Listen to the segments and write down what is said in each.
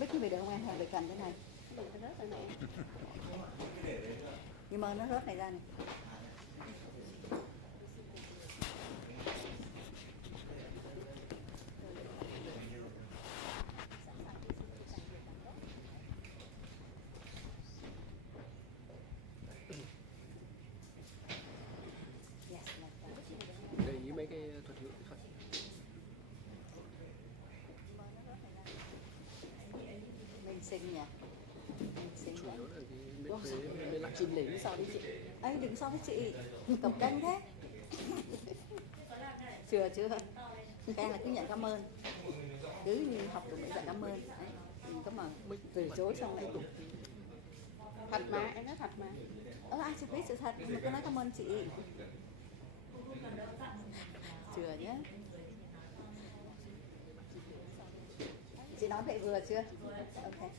Cái mic về được không em? Hay phải cần cái này? Cái rớt rồi nè. Nhưng mà nó rớt này ra này. Để ý mấy cái thuật ngữ kỹ thuật. Mình xinh nhỉ? Mình xinh Chủ lắm. yếu là cái bên lại chim nền. Đứng sau đi chị. Ấy đứng sau với chị. Cầm canh thế. Chưa. Canh là cứ nhận cảm ơn. Cứ như học tụi mình dạy cảm ơn. Đấy. Đừng có mà từ chối xong lại. Thật mà, em nói thật mà. Ai chị biết sự thật, mà cứ nói cảm ơn chị. Chưa nhé. Chị nói vậy vừa chưa? Ok.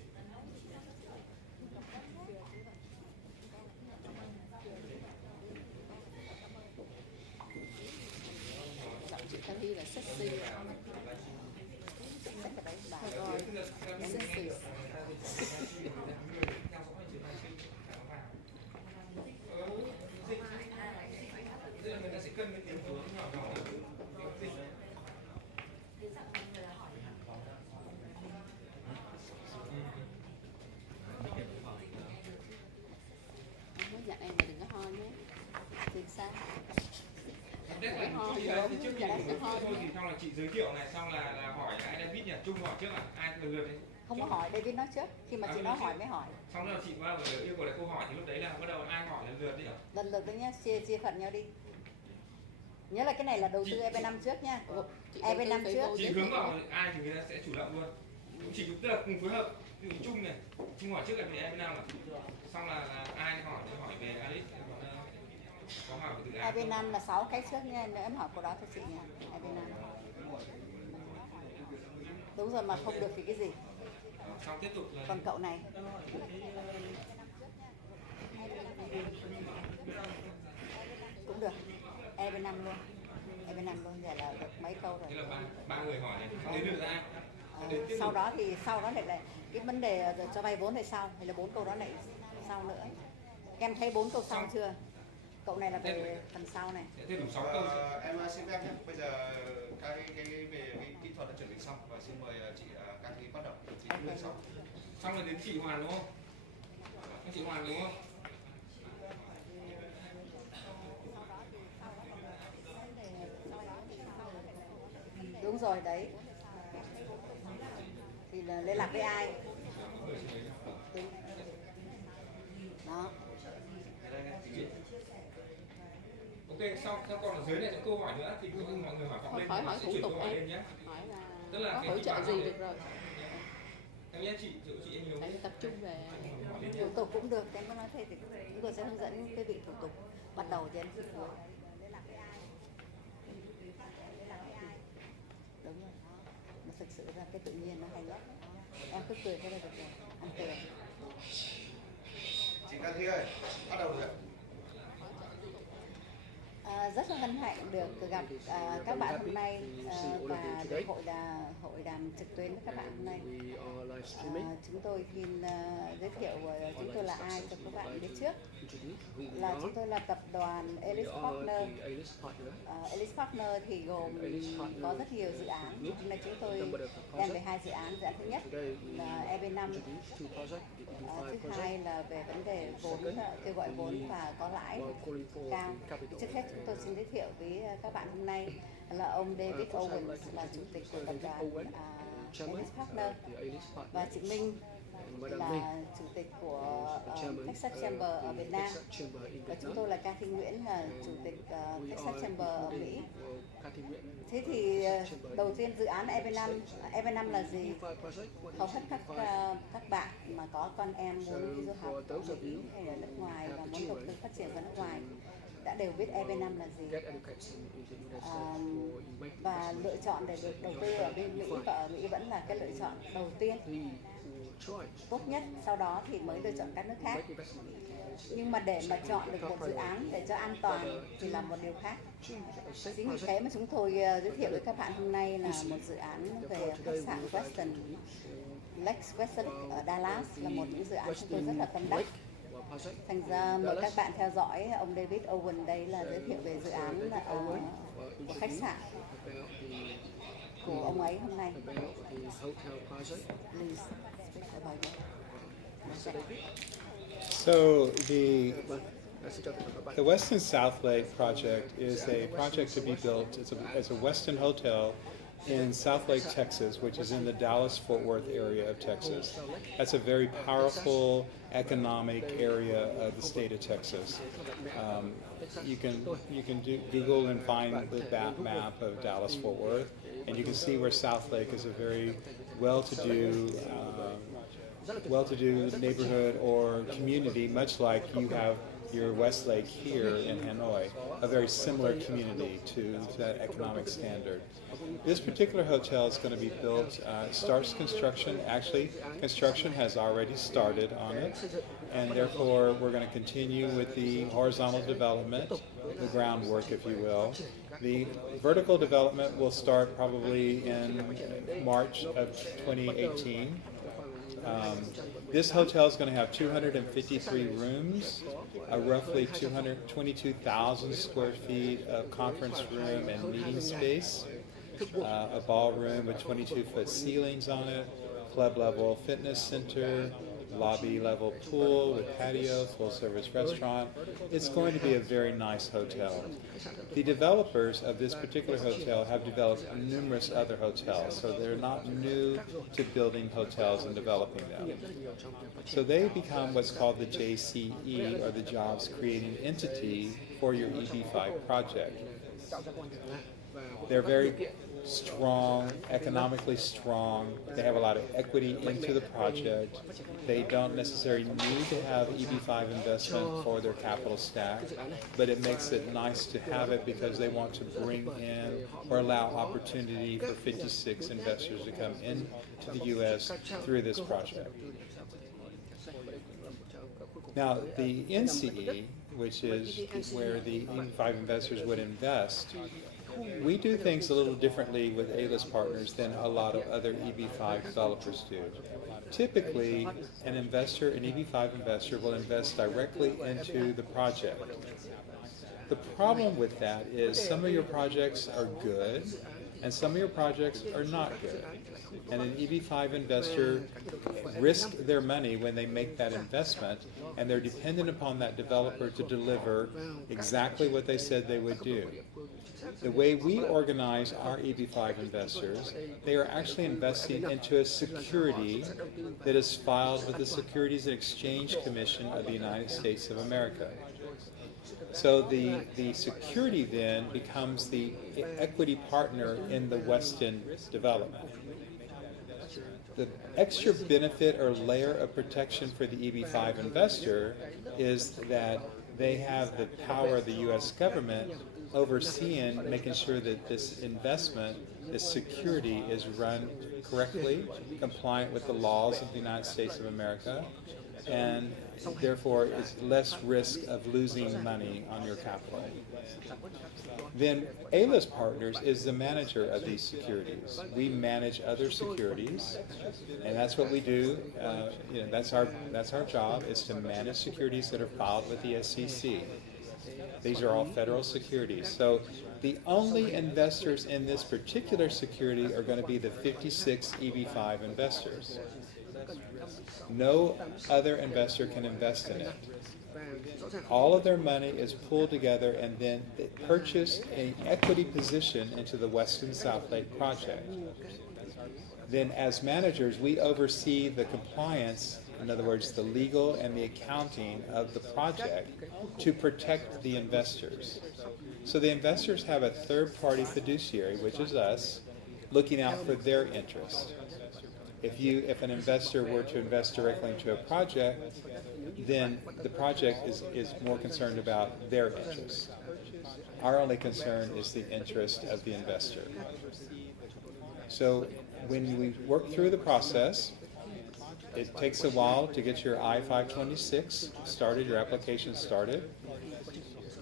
Giọng chị Cathy là sexy. Thôi rồi, Sexy. Người ta sẽ cân cái tiếng xuống nhỏ nhỏ. Em nói dặn em mà đừng có ho nhé. chính xác. Trước khi thôi thì xong là chị giới thiệu này, xong là hỏi ai David nhỉ? Trung hỏi trước à? Ai từ lượt đi? Không có hỏi, David nói trước. Khi mà chị nói hỏi mới hỏi. Xong rồi chị bắt đầu yêu cầu lại câu hỏi thì lúc đấy là bắt đầu ai hỏi lần lượt đi ạ? Lần lượt đấy nhá, chia phần nhau đi. Nhớ là cái này là đầu tư EB5 trước nha. EB5 trước. Chị hướng vào ai thì người ta sẽ chủ động luôn. Chỉ tức là cùng phối hợp. Ví dụ Trung này, Trung hỏi trước là về EB5 à? Xong là ai hỏi về Alice. Có hỏi về dự án. EB5 là 6 cái trước nha, nếu em hỏi cô đó cho chị nha. EB5. Đúng rồi, mà không được thì cái gì? Xong tiếp tục là... Còn cậu này. Cũng được. EB5 luôn. EB5 luôn, vậy là được mấy câu rồi. Thế là ba người hỏi này, đến lượt ai? Sau đó lại cái vấn đề cho vay vốn này sau, hay là 4 câu đó lại sau nữa. Em thấy 4 câu sau chưa? Cậu này là về phần sau này. Thêm đủ 6 câu. Em xin phép nhé. Bây giờ về cái kỹ thuật đã chuẩn bị xong và xin mời chị Cathy bắt đầu. Chị okay. Xong rồi đến chị Hoàn đúng không? Chị Hoàn đúng không? Đúng rồi đấy. Thì là liên lạc với ai? Đúng. Đó. Ok, sau còn ở dưới này có câu hỏi nữa thì mọi người hỏi phóng lên. Hỏi thủ tục em. Nhé. Hỏi Tức là là có hỗ trợ gì được rồi. Em nhé chị em nhiều. Tại vì tập trung về Thủ tục cũng được, em có nói thế thì chúng tôi sẽ hướng dẫn cái vị thủ tục bắt đầu cho em. Đúng rồi. Nó thực sự ra cái tự nhiên nó hay lắm. Em cứ cười thế là được rồi, ăn cười. Chị Cathy ơi, bắt đầu được. Rất là hân hạnh được gặp các bạn hôm nay và được hội đàm trực tuyến với các bạn hôm nay. Chúng tôi xin giới thiệu chúng tôi là ai cho các bạn biết trước. Là chúng tôi là tập đoàn Alice Partner. Alice Partner thì gồm có rất nhiều dự án. Hôm nay chúng tôi đem về 2 dự án. Dự án thứ nhất là EB5, thứ hai là về vấn đề vốn, kêu gọi vốn và có lãi cao. Trước hết chúng tôi xin giới thiệu với các bạn hôm nay là ông David Owens, là chủ tịch của tập đoàn Alice Partner, và chị Minh là chủ tịch của Texas Chamber ở Việt Nam, và chúng tôi là Cathy Nguyễn là chủ tịch Texas Chamber ở Mỹ. Thế thì đầu tiên dự án EB5 là gì? Hầu hết các bạn mà có con em muốn đi du học ở Mỹ hay ở nước ngoài và muốn đầu tư phát triển ở nước ngoài đã đều biết EB5 là gì. Get education in the United States or in Mexico. Và lựa chọn để được đầu tư ở bên Mỹ và ở Mỹ vẫn là cái lựa chọn đầu tiên We try tốt nhất, sau đó thì mới lựa chọn các nước khác. make investment. Nhưng mà để mà chọn được một dự án để cho an toàn thì là một điều khác. Chính vì thế mà chúng tôi giới thiệu với các bạn hôm nay là một dự án về khách sạn Westin Lake Westin ở Dallas, là một những dự án chúng tôi rất là tâm đắc. Thành ra mời các bạn theo dõi ông David Owen đây là giới thiệu về dự án của khách sạn của ông ấy hôm nay. Please speak about it. So the Westin South Lake project is a project to be built as a Westin hotel in South Lake, Texas, which is in the Dallas-Fort Worth area of Texas. That's a very powerful economic area of the state of Texas. You can Google and find the map of Dallas-Fort Worth, and you can see where South Lake is a very well-to-do neighborhood or community, much like you have your Westlake here in Hanoi, a very similar community to that economic standard. This particular hotel is going to be built, starts construction. Actually, construction has already started on it, and therefore we're going to continue with the horizontal development, the groundwork, if you will. The vertical development will start probably in March of 2018. This hotel is going to have 253 rooms, roughly 222,000 square feet of conference room and meeting space, a ballroom with 22-foot ceilings on it, club level fitness center, lobby level pool with patio, full service restaurant. It's going to be a very nice hotel. The developers of this particular hotel have developed numerous other hotels, so they're not new to building hotels and developing them. So they become what's called the JCE, or the Jobs Creating Entity, for your EB5 project. They're very strong, economically strong. They have a lot of equity into the project. They don't necessarily need to have EB5 investment for their capital stack, but it makes it nice to have it because they want to bring in or allow opportunity for 56 investors to come into the U.S. through this project. Now, the NCE, which is where the EB5 investors would invest, we do things a little differently with A-list partners than a lot of other EB5 developers do. Typically, an EB5 investor will invest directly into the project. The problem with that is some of your projects are good and some of your projects are not good. And an EB5 investor risks their money when they make that investment, and they're dependent upon that developer to deliver exactly what they said they would do. The way we organize our EB5 investors, they are actually investing into a security that is filed with the Securities and Exchange Commission of the United States of America. So the security then becomes the equity partner in the Westin development. The extra benefit or layer of protection for the EB5 investor is that they have the power of the U.S. government overseeing, making sure that this investment, this security is run correctly, compliant with the laws of the United States of America, and therefore is less risk of losing money on your capital. Then A-list Partners is the manager of these securities. We manage other securities, and that's what we do. That's our job, is to manage securities that are filed with the SEC. These are all federal securities. So the only investors in this particular security are going to be the 56 EB5 investors. No other investor can invest in it. All of their money is pooled together and then they purchase an equity position into the Westin South Lake project. Then as managers, we oversee the compliance, in other words, the legal and the accounting of the project to protect the investors. So the investors have a third-party fiduciary, which is us, looking out for their interest. If an investor were to invest directly into a project, then the project is more concerned about their interests. Our only concern is the interest of the investor. So when we work through the process, it takes a while to get your I-526 started, your application started.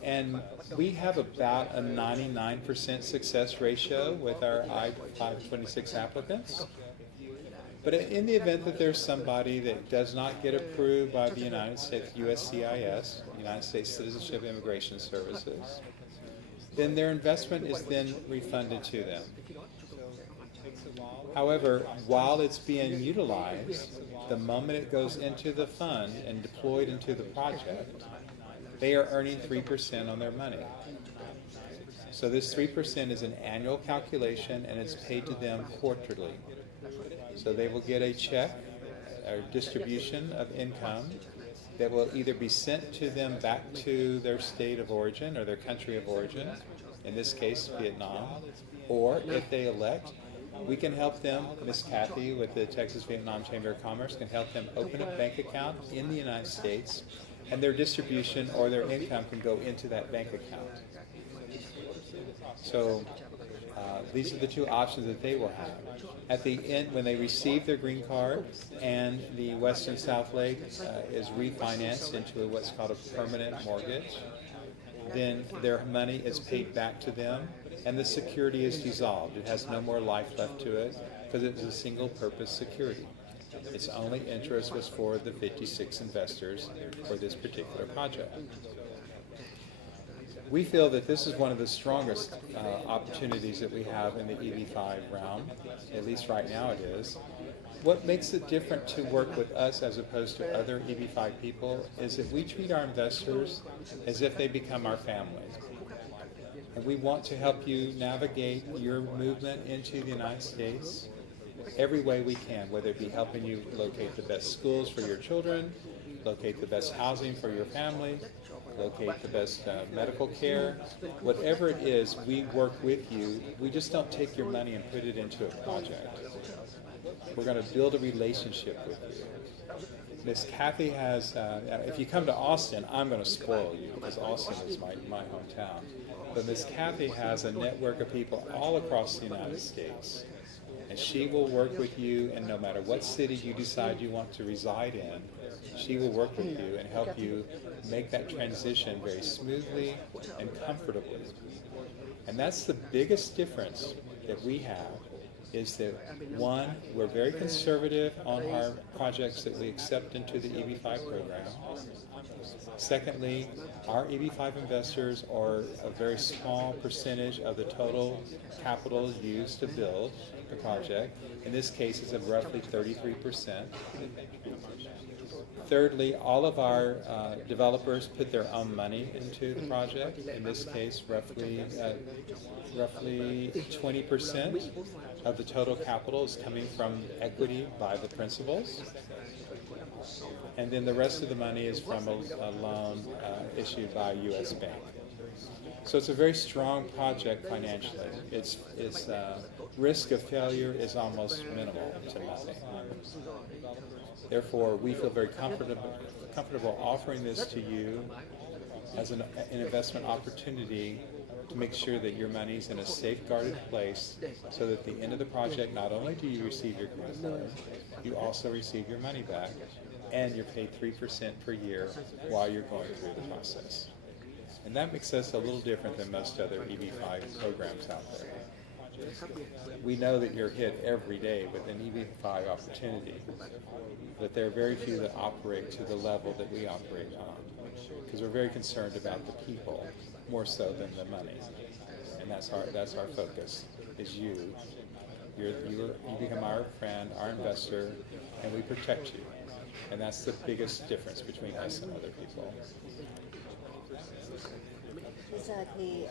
And we have about a 99% success ratio with our I-526 applicants. But in the event that there's somebody that does not get approved by the United States USCIS, United States Citizenship and Immigration Services, then their investment is then refunded to them. However, while it's being utilized, the moment it goes into the fund and deployed into the project, they are earning 3% on their money. So this 3% is an annual calculation, and it's paid to them quarterly. So they will get a check, or distribution of income, that will either be sent to them back to their state of origin or their country of origin, in this case Vietnam, or if they elect, we can help them. Miss Kathy with the Texas Vietnam Chamber of Commerce can help them open a bank account in the United States, and their distribution or their income can go into that bank account. So these are the two options that they will have. At the end, when they receive their green card and the Western South Lake is refinanced into what's called a permanent mortgage, then their money is paid back to them and the security is dissolved. It has no more life left to it because it was a single purpose security. Its only interest was for the 56 investors for this particular project. We feel that this is one of the strongest opportunities that we have in the EB5 realm, at least right now it is. What makes it different to work with us as opposed to other EB5 people is that we treat our investors as if they become our family. And we want to help you navigate your movement into the United States every way we can, whether it be helping you locate the best schools for your children, locate the best housing for your family, locate the best medical care. Whatever it is, we work with you. We just don't take your money and put it into a project. We're going to build a relationship with you. Miss Kathy has, if you come to Austin, I'm going to spoil you because Austin is my hometown. But Miss Kathy has a network of people all across the United States. And she will work with you, and no matter what city you decide you want to reside in, she will work with you and help you make that transition very smoothly and comfortably. And that's the biggest difference that we have, is that one, we're very conservative on our projects that we accept into the EB5 program. Secondly, our EB5 investors are a very small percentage of the total capital used to build the project. In this case, it's of roughly 33%. Thirdly, all of our developers put their own money into the project. In this case, roughly 20% of the total capital is coming from equity by the principals. And then the rest of the money is from a loan issued by a U.S. bank. So it's a very strong project financially. Its risk of failure is almost minimal to nothing. Therefore, we feel very comfortable offering this to you as an investment opportunity to make sure that your money's in a safeguarded place, so that at the end of the project, not only do you receive your green card, you also receive your money back, and you're paid 3% per year while you're going through the process. And that makes us a little different than most other EB5 programs out there. We know that you're hit every day with an EB5 opportunity, but there are very few that operate to the level that we operate on, because we're very concerned about the people more so than the money. And that's our focus, is you. You become our friend, our investor, and we protect you. And that's the biggest difference between us and other people. Bây giờ thì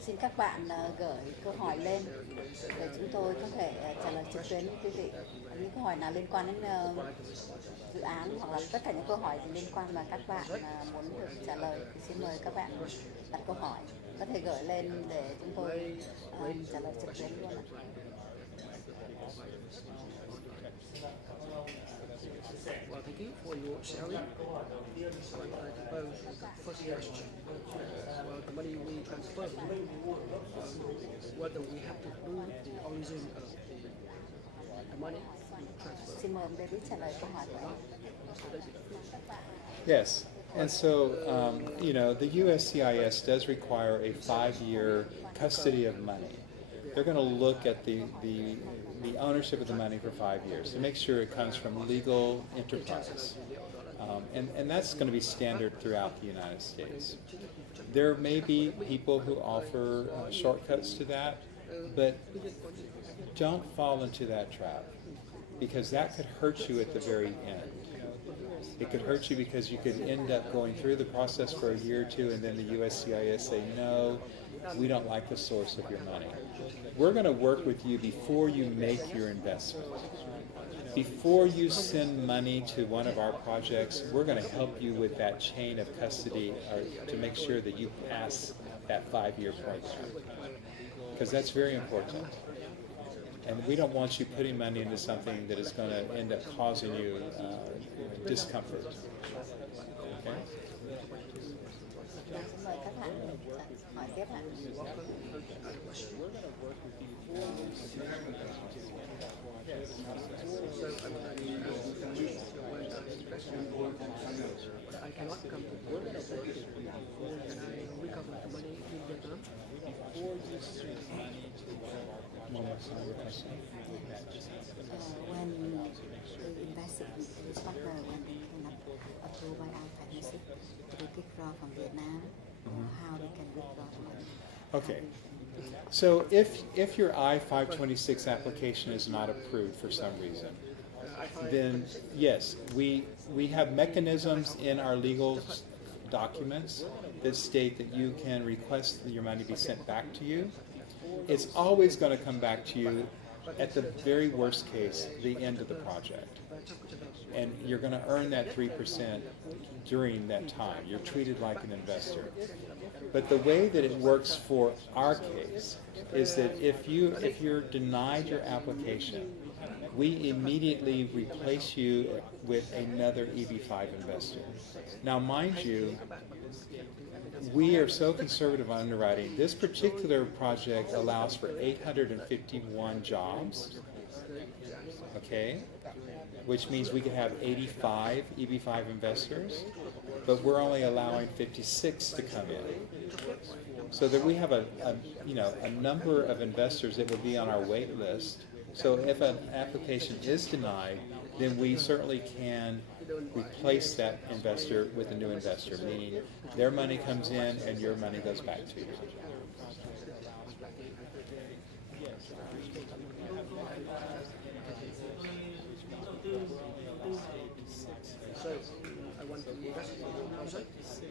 xin các bạn gửi câu hỏi lên để chúng tôi có thể trả lời trực tuyến với quý vị. Những câu hỏi nào liên quan đến dự án hoặc là tất cả những câu hỏi gì liên quan mà các bạn muốn được trả lời thì xin mời các bạn đặt câu hỏi. Có thể gửi lên để chúng tôi trả lời trực tuyến luôn ạ. salary. So I suppose the first question, the money we transfer, whether we have to prove the origin of the money we transfer. Xin mời ông David trả lời câu hỏi của anh. Yes. And so, you know, the USCIS does require a 5-year custody of money. They're going to look at the ownership of the money for 5 years to make sure it comes from legal enterprise. And that's going to be standard throughout the United States. There may be people who offer shortcuts to that, but don't fall into that trap, because that could hurt you at the very end. It could hurt you because you could end up going through the process for a year or two, and then the USCIS say, no, we don't like the source of your money. We're going to work with you before you make your investment. Before you send money to one of our projects, we're going to help you with that chain of custody to make sure that you pass that 5-year program, because that's very important. And we don't want you putting money into something that is going to end up causing you discomfort. Okay? Xin mời các bạn hỏi tiếp ạ. I cannot come to the United States. Can I recover the money in Vietnam? When we invested in this partner, when they cannot approve by our partnership to withdraw from Vietnam, how we can withdraw the money? Okay. So if your I-526 application is not approved for some reason, then yes, we have mechanisms in our legal documents that state that you can request that your money be sent back to you. It's always going to come back to you at the very worst case, the end of the project. And you're going to earn that 3% during that time. You're treated like an investor. But the way that it works for our case is that if you're denied your application, we immediately replace you with another EB5 investor. Now, mind you, we are so conservative on underwriting. This particular project allows for 851 jobs, okay, which means we could have 85 EB5 investors, but we're only allowing 56 to come in. So that we have a number of investors that would be on our wait list. So if an application is denied, then we certainly can replace that investor with a new investor, meaning their money comes in and your money goes back to you. So I want to invest in your project. So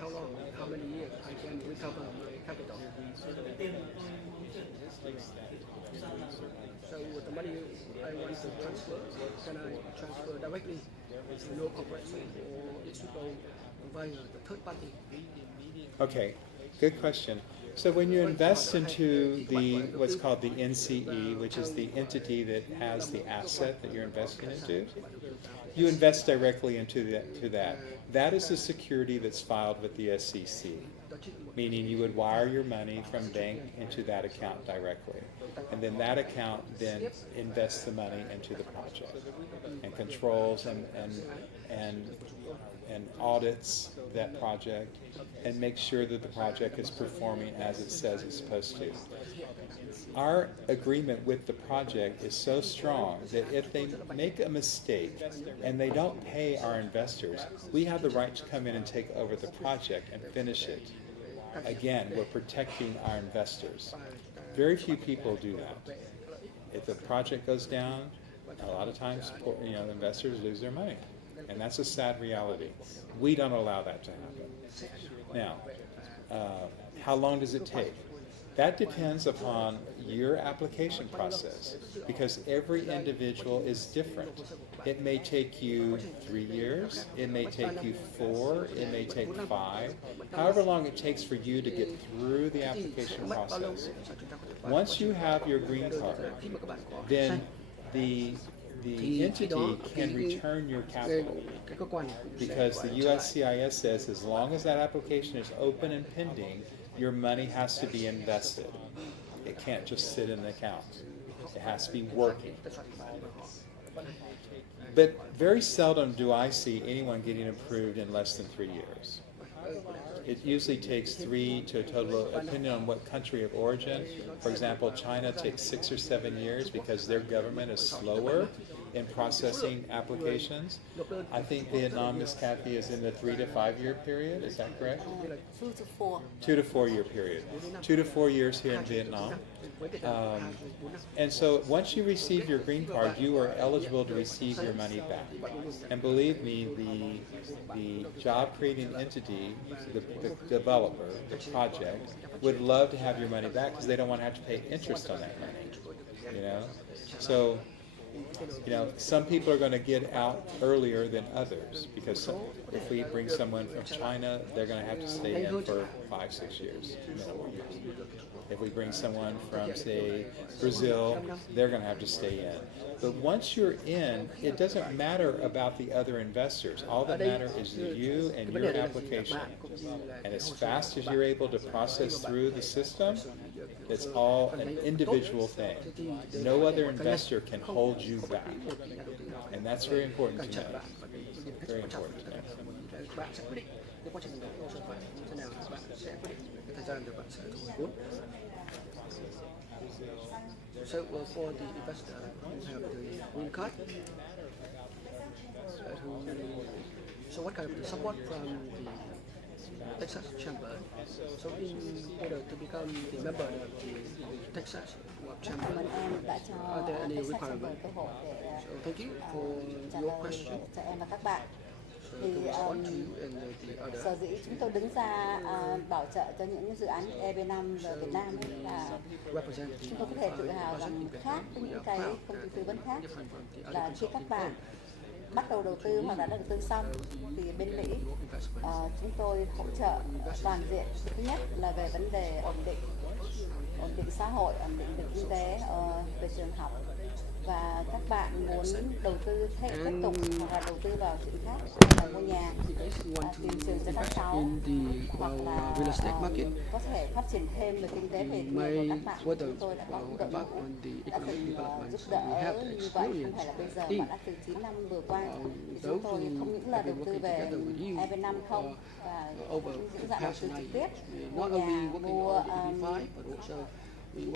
how long, how many years I can recover my capital? So with the money I want to transfer, can I transfer directly to your corporation, or it should go via the third party? Okay, good question. So when you invest into what's called the NCE, which is the entity that has the asset that you're investing into, you invest directly into that. That is the security that's filed with the SEC, meaning you would wire your money from bank into that account directly. And then that account then invests the money into the project and controls and audits that project and makes sure that the project is performing as it says it's supposed to. Our agreement with the project is so strong that if they make a mistake and they don't pay our investors, we have the right to come in and take over the project and finish it. Again, we're protecting our investors. Very few people do that. If the project goes down, a lot of times, investors lose their money, and that's a sad reality. We don't allow that to happen. Now, how long does it take? That depends upon your application process, because every individual is different. It may take you 3 years, it may take you 4, it may take 5, however long it takes for you to get through the application process. Once you have your green card, then the the entity can return your capital. cái cơ quan này cũng sẽ Because the gọi là trở lại. USCIS says as long as that application is open and pending, your money has to be invested. It can't just sit in the account. It has to be working. But very seldom do I see anyone getting approved in less than 3 years. It usually takes 3 to a total, depending on what country of origin. For example, China takes 6 or 7 years because their government is slower in processing applications. I think Vietnam, Ms. Kathy, is in the 3 to 5 year period. Is that correct? 2 to 4. 2 to 4 year period. 2 to 4 years here in Vietnam. And so once you receive your green card, you are eligible to receive your money back. And believe me, the job creating entity, the developer, the project, would love to have your money back because they don't want to have to pay interest on that money. You know? So, you know, some people are going to get out earlier than others because if we bring someone from China, they're going to have to stay in for 5, 6 years. If we bring someone from, say, Brazil, they're going to have to stay in. But once you're in, it doesn't matter about the other investors. All that matters is you and your application. And as fast as you're able to process through the system, it's all an individual thing. No other investor can hold you back. And that's very important to know. Very important to know. Bạn sẽ quyết định cái quá trình hồ sơ bạn thế nào, bạn sẽ quyết định cái thời gian để bạn sẽ thu hồi vốn. So for the investor who have the green card, so what kind of support from the Texas Chamber? So in order to become the member of the Texas Chamber, Cảm ơn em đã cho are there any Texas Chamber requirements? cơ hội để So thank you trả for your lời question. cho em và các bạn. Thì To respond to you and the other. sở dĩ chúng tôi đứng ra bảo trợ cho những dự án EB5 ở Việt Nam ấy là chúng tôi có thể tự hào rằng khác với những cái công ty tư vấn khác là khi các bạn bắt đầu đầu tư hoặc đã đầu tư xong thì bên Mỹ chúng tôi hỗ trợ toàn diện. Thứ nhất là về vấn đề ổn định xã hội, ổn định về kinh tế, về trường học. Và các bạn muốn đầu tư tiếp tục hoặc là đầu tư vào chuyện khác hay là mua nhà, tìm trường cho các cháu hoặc là có thể phát triển thêm về kinh tế về người của các bạn. Chúng tôi đã có những đội ngũ đã từng giúp đỡ như vậy, không phải là bây giờ mà đã từ 9 năm vừa qua. Thì chúng tôi không những là đầu tư về EB5 không và những dạng đầu tư trực tiếp, mua nhà, mua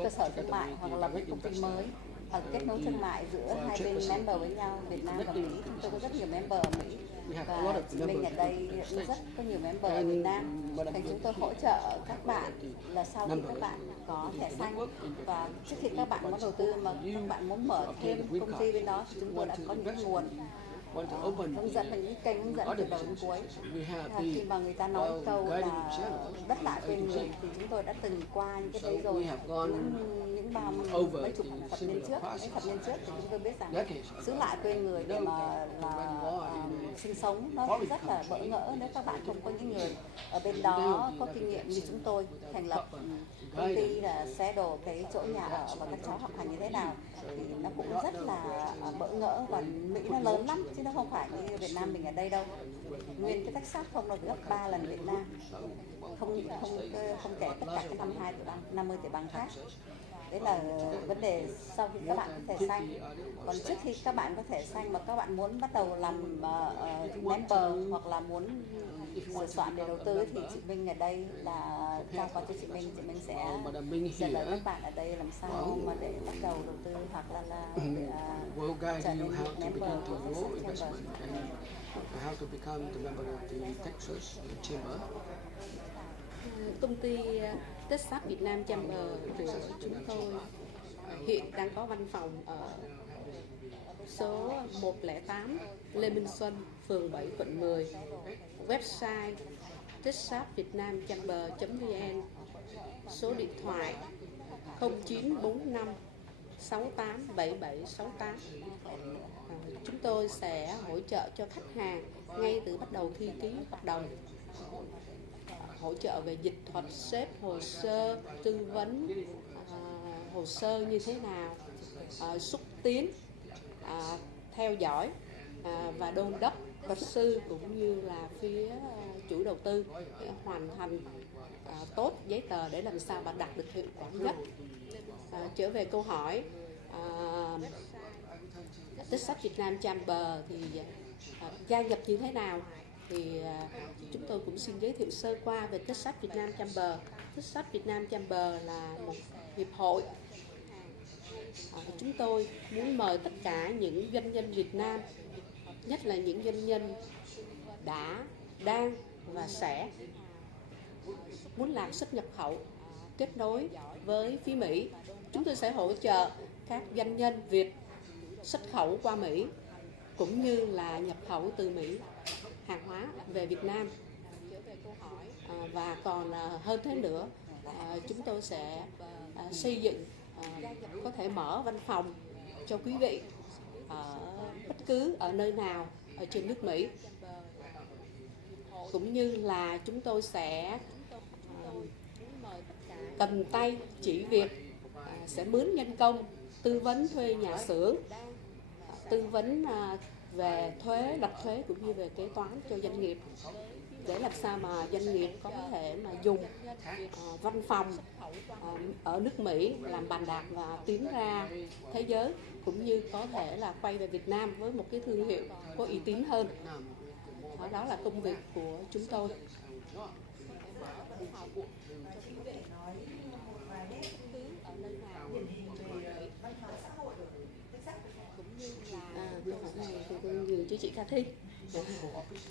cơ sở thương mại hoặc là một công ty mới, hoặc kết nối thương mại giữa hai bên member với nhau, Việt Nam và Mỹ. Chúng tôi có rất nhiều member ở Mỹ và chị Minh ở đây rất có nhiều member ở Việt Nam. Thành chúng tôi hỗ trợ các bạn là sau khi các bạn có thẻ xanh và trước khi các bạn có đầu tư mà các bạn muốn mở thêm công ty bên đó thì chúng tôi đã có những nguồn hướng dẫn và những kênh hướng dẫn từ đầu đến cuối. Khi mà người ta nói câu là đất lạ quê người thì chúng tôi đã từng qua những cái đấy rồi, những mấy chục thập niên trước, thì chúng tôi biết rằng xứ lạ quê người để mà sinh sống nó rất là bỡ ngỡ nếu các bạn không có những người ở bên đó có kinh nghiệm như chúng tôi thành lập công ty là xe đồ cái chỗ nhà ở và các cháu học hành như thế nào thì nó cũng rất là bỡ ngỡ và Mỹ nó lớn lắm chứ nó không phải như Việt Nam mình ở đây đâu. Nguyên cái Texas không nó gấp 3 lần Việt Nam, không kể tất cả cái 50 tỷ bang khác. Đấy là vấn đề sau khi các bạn có thẻ xanh. Còn trước khi các bạn có thẻ xanh mà các bạn muốn bắt đầu làm member hoặc là muốn sửa soạn để đầu tư thì chị Minh ở đây là giao qua cho chị Minh sẽ trả lời các bạn ở đây làm sao mà để bắt đầu đầu tư hoặc là trở nên một member của Texas Chamber. How to become the member of the Texas Chamber. Công ty Texas Việt Nam Chamber của chúng tôi hiện đang có văn phòng ở số 108 Lê Minh Xuân, phường 7, quận 10. Website texasvietnamchamber.vn, số điện thoại 0945 687768. Chúng tôi sẽ hỗ trợ cho khách hàng ngay từ bắt đầu khi ký hợp đồng, hỗ trợ về dịch thuật, xếp hồ sơ, tư vấn hồ sơ như thế nào, xúc tiến, theo dõi và đôn đốc luật sư cũng như là phía chủ đầu tư để hoàn thành tốt giấy tờ để làm sao mà đạt được hiệu quả nhất. Trở về câu hỏi Texas Việt Nam Chamber thì gia nhập như thế nào, thì chúng tôi cũng xin giới thiệu sơ qua về Texas Việt Nam Chamber. Texas Việt Nam Chamber là một hiệp hội. Chúng tôi muốn mời tất cả những doanh nhân Việt Nam, nhất là những doanh nhân đã, đang và sẽ muốn làm xuất nhập khẩu kết nối với phía Mỹ. Chúng tôi sẽ hỗ trợ các doanh nhân Việt xuất khẩu qua Mỹ cũng như là nhập khẩu từ Mỹ hàng hóa về Việt Nam. Và còn hơn thế nữa, chúng tôi sẽ xây dựng, có thể mở văn phòng cho quý vị ở bất cứ ở nơi nào ở trên nước Mỹ. Cũng như là chúng tôi sẽ cầm tay chỉ việc, sẽ mướn nhân công, tư vấn thuê nhà xưởng, tư vấn về thuế, lập thuế cũng như về kế toán cho doanh nghiệp, để làm sao mà doanh nghiệp có thể mà dùng văn phòng ở nước Mỹ làm bàn đạp và tiến ra thế giới, cũng như có thể là quay về Việt Nam với một cái thương hiệu có uy tín hơn. Đó là công việc của chúng tôi. Câu hỏi này thì tôi nhường cho chị Cathy.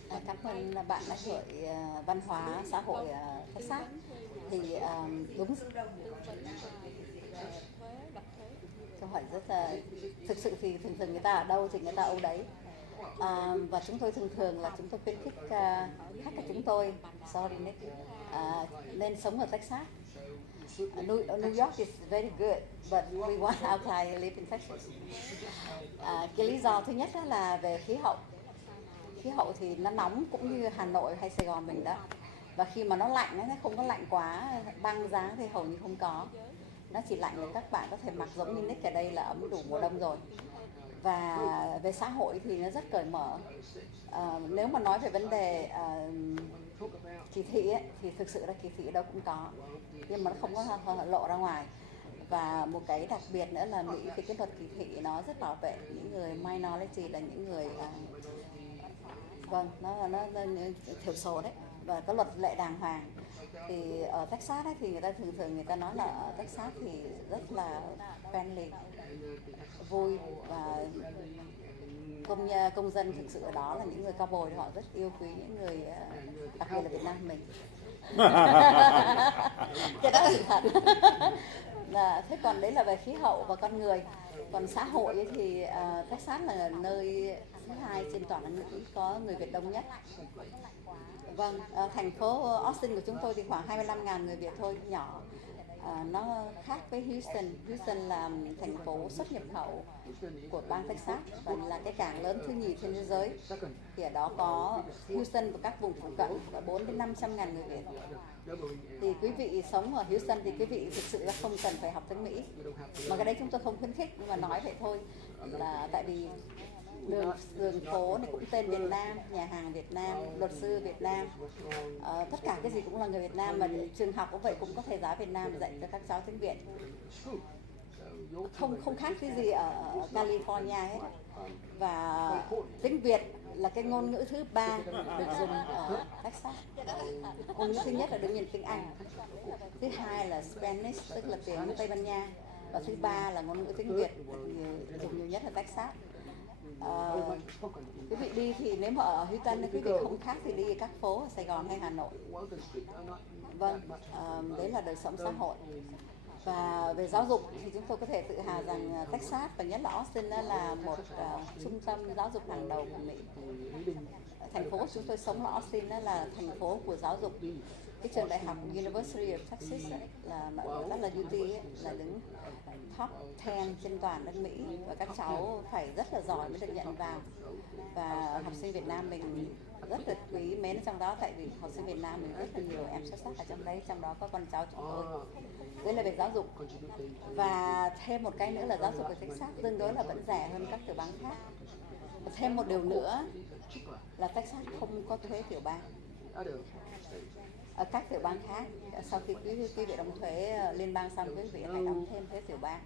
Cảm ơn bạn đã gửi văn hóa xã hội Texas. Thì đúng, câu hỏi rất là, thực sự thì thường người ta ở đâu thì người ta ở đấy. Và chúng tôi thường là chúng tôi khuyến khích khách của chúng tôi, nên sống ở Texas. New York is very good, but we want our client to live in Texas. Cái lý do thứ nhất là về khí hậu. Khí hậu thì nó nóng cũng như Hà Nội hay Sài Gòn mình đó. Và khi mà nó lạnh, nó không có lạnh quá, băng giá thì hầu như không có. Nó chỉ lạnh là các bạn có thể mặc giống như Nick ở đây là ấm đủ mùa đông rồi. Và về xã hội thì nó rất cởi mở. Nếu mà nói về vấn đề kỳ thị ấy, thì thực sự là kỳ thị ở đâu cũng có, nhưng mà nó không có lộ ra ngoài. Và một cái đặc biệt nữa là Mỹ về cái luật kỳ thị nó rất bảo vệ những người minority, là những người nó thiểu số đấy, và có luật lệ đàng hoàng. Thì ở Texas ấy, thì người ta thường người ta nói là ở Texas thì rất là friendly, vui, và công dân thực sự ở đó là những người cao bồi, họ rất yêu quý những người, đặc biệt là Việt Nam mình. Cái đó là sự thật. Thế còn đấy là về khí hậu và con người. Còn xã hội ấy thì Texas là nơi thứ hai trên toàn nước Mỹ có người Việt đông nhất. Vâng, thành phố Austin của chúng tôi thì khoảng 25.000 người Việt thôi, nhỏ. Nó khác với Houston. Houston là thành phố xuất nhập khẩu của bang Texas và là cái cảng lớn thứ nhì trên thế giới. Thì ở đó có Houston và các vùng phụ cận có 4 đến 500.000 người Việt. Thì quý vị sống ở Houston thì quý vị thực sự là không cần phải học tiếng Mỹ. Mà cái đấy chúng tôi không khuyến khích, nhưng mà nói vậy thôi, là tại vì đường phố này cũng tên Việt Nam, nhà hàng Việt Nam, luật sư Việt Nam, tất cả cái gì cũng là người Việt Nam. Mà trường học cũng vậy, cũng có thầy giáo Việt Nam dạy cho các cháu tiếng Việt. Không khác cái gì ở California hết. Và tiếng Việt là cái ngôn ngữ thứ ba được dùng ở Texas. Ngôn ngữ thứ nhất là đương nhiên tiếng Anh, thứ hai là Spanish tức là tiếng Tây Ban Nha, và thứ ba là ngôn ngữ tiếng Việt dùng nhiều nhất ở Texas. Quý vị đi thì nếu mà ở Houston quý vị không khác thì đi các phố ở Sài Gòn hay Hà Nội. Vâng, đấy là đời sống xã hội. Và về giáo dục thì chúng tôi có thể tự hào rằng Texas và nhất là Austin là một trung tâm giáo dục hàng đầu của Mỹ. Thành phố chúng tôi sống ở Austin là thành phố của giáo dục. cái trường đại học University of Texas ấy, là rất là UT ấy, là đứng top 10 trên toàn nước Mỹ, và các cháu phải rất là giỏi mới được nhận vào. Và học sinh Việt Nam mình rất là quý mến trong đó, tại vì học sinh Việt Nam mình rất là nhiều em xuất sắc ở trong đấy, trong đó có con cháu chúng tôi. Đấy là về giáo dục. Và thêm một cái nữa là giáo dục ở Texas tương đối là vẫn rẻ hơn các tiểu bang khác. Và thêm một điều nữa là Texas không có thuế tiểu bang. Ở các tiểu bang khác, sau khi quý vị đóng thuế liên bang xong, quý vị phải đóng thêm thuế tiểu bang.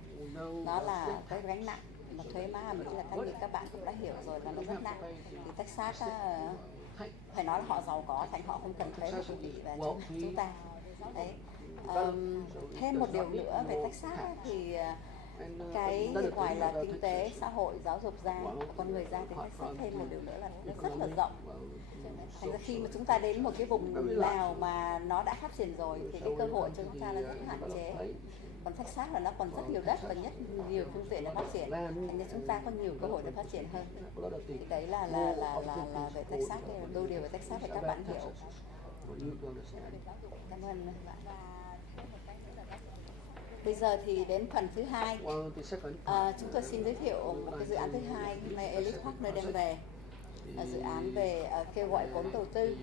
Nó là cái gánh nặng mà thuế má ở Mỹ là các bạn cũng đã hiểu rồi, là nó rất nặng. Thì Texas phải nói là họ giàu có, thành họ không cần thuế của quý vị và chúng ta. Đấy. Thêm một điều nữa về Texas thì cái ngoài là kinh tế, xã hội, giáo dục ra, con người ra, thì Texas thêm một điều nữa là nó rất là rộng. Thành ra khi mà chúng ta đến một cái vùng nào mà nó đã phát triển rồi thì cái cơ hội cho chúng ta là rất hạn chế. Còn Texas là nó còn rất nhiều đất và nhiều phương tiện để phát triển, thành ra chúng ta có nhiều cơ hội để phát triển hơn. Thì đấy là về Texas, đôi điều về Texas để các bạn hiểu. Cảm ơn bạn. Bây giờ thì đến phần thứ hai, chúng tôi xin giới thiệu một cái dự án thứ hai. Hôm nay Elite Partner đem về là dự án về kêu gọi vốn đầu tư.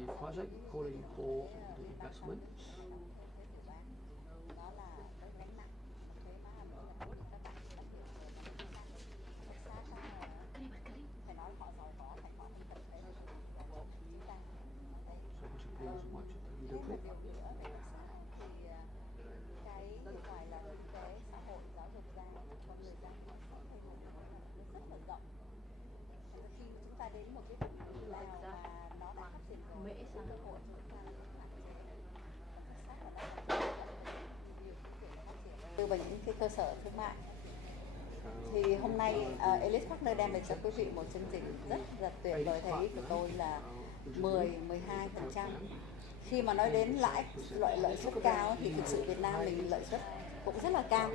Và những cái cơ sở thương mại. Thì hôm nay Elite Partner đem về cho quý vị một chương trình rất là tuyệt vời, thấy của tôi là 10-12%. Khi mà nói đến lợi suất cao thì thực sự Việt Nam mình lợi suất cũng rất là cao.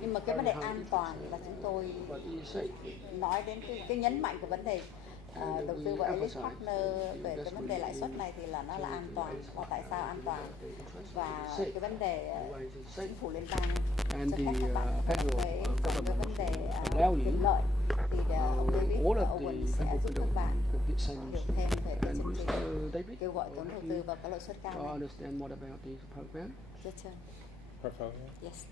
Nhưng mà cái vấn đề an toàn là chúng tôi nói đến cái nhấn mạnh của vấn đề đầu tư vào Elite Partner về cái vấn đề lãi suất này thì là nó là an toàn. Và tại sao an toàn? Và cái vấn đề chính phủ liên bang cho phép các bạn thuế, còn cái vấn đề quyền lợi thì ông David Owen sẽ giúp các bạn hiểu thêm về cái chương trình kêu gọi vốn đầu tư và có lợi suất cao này. Portfolio? Yes.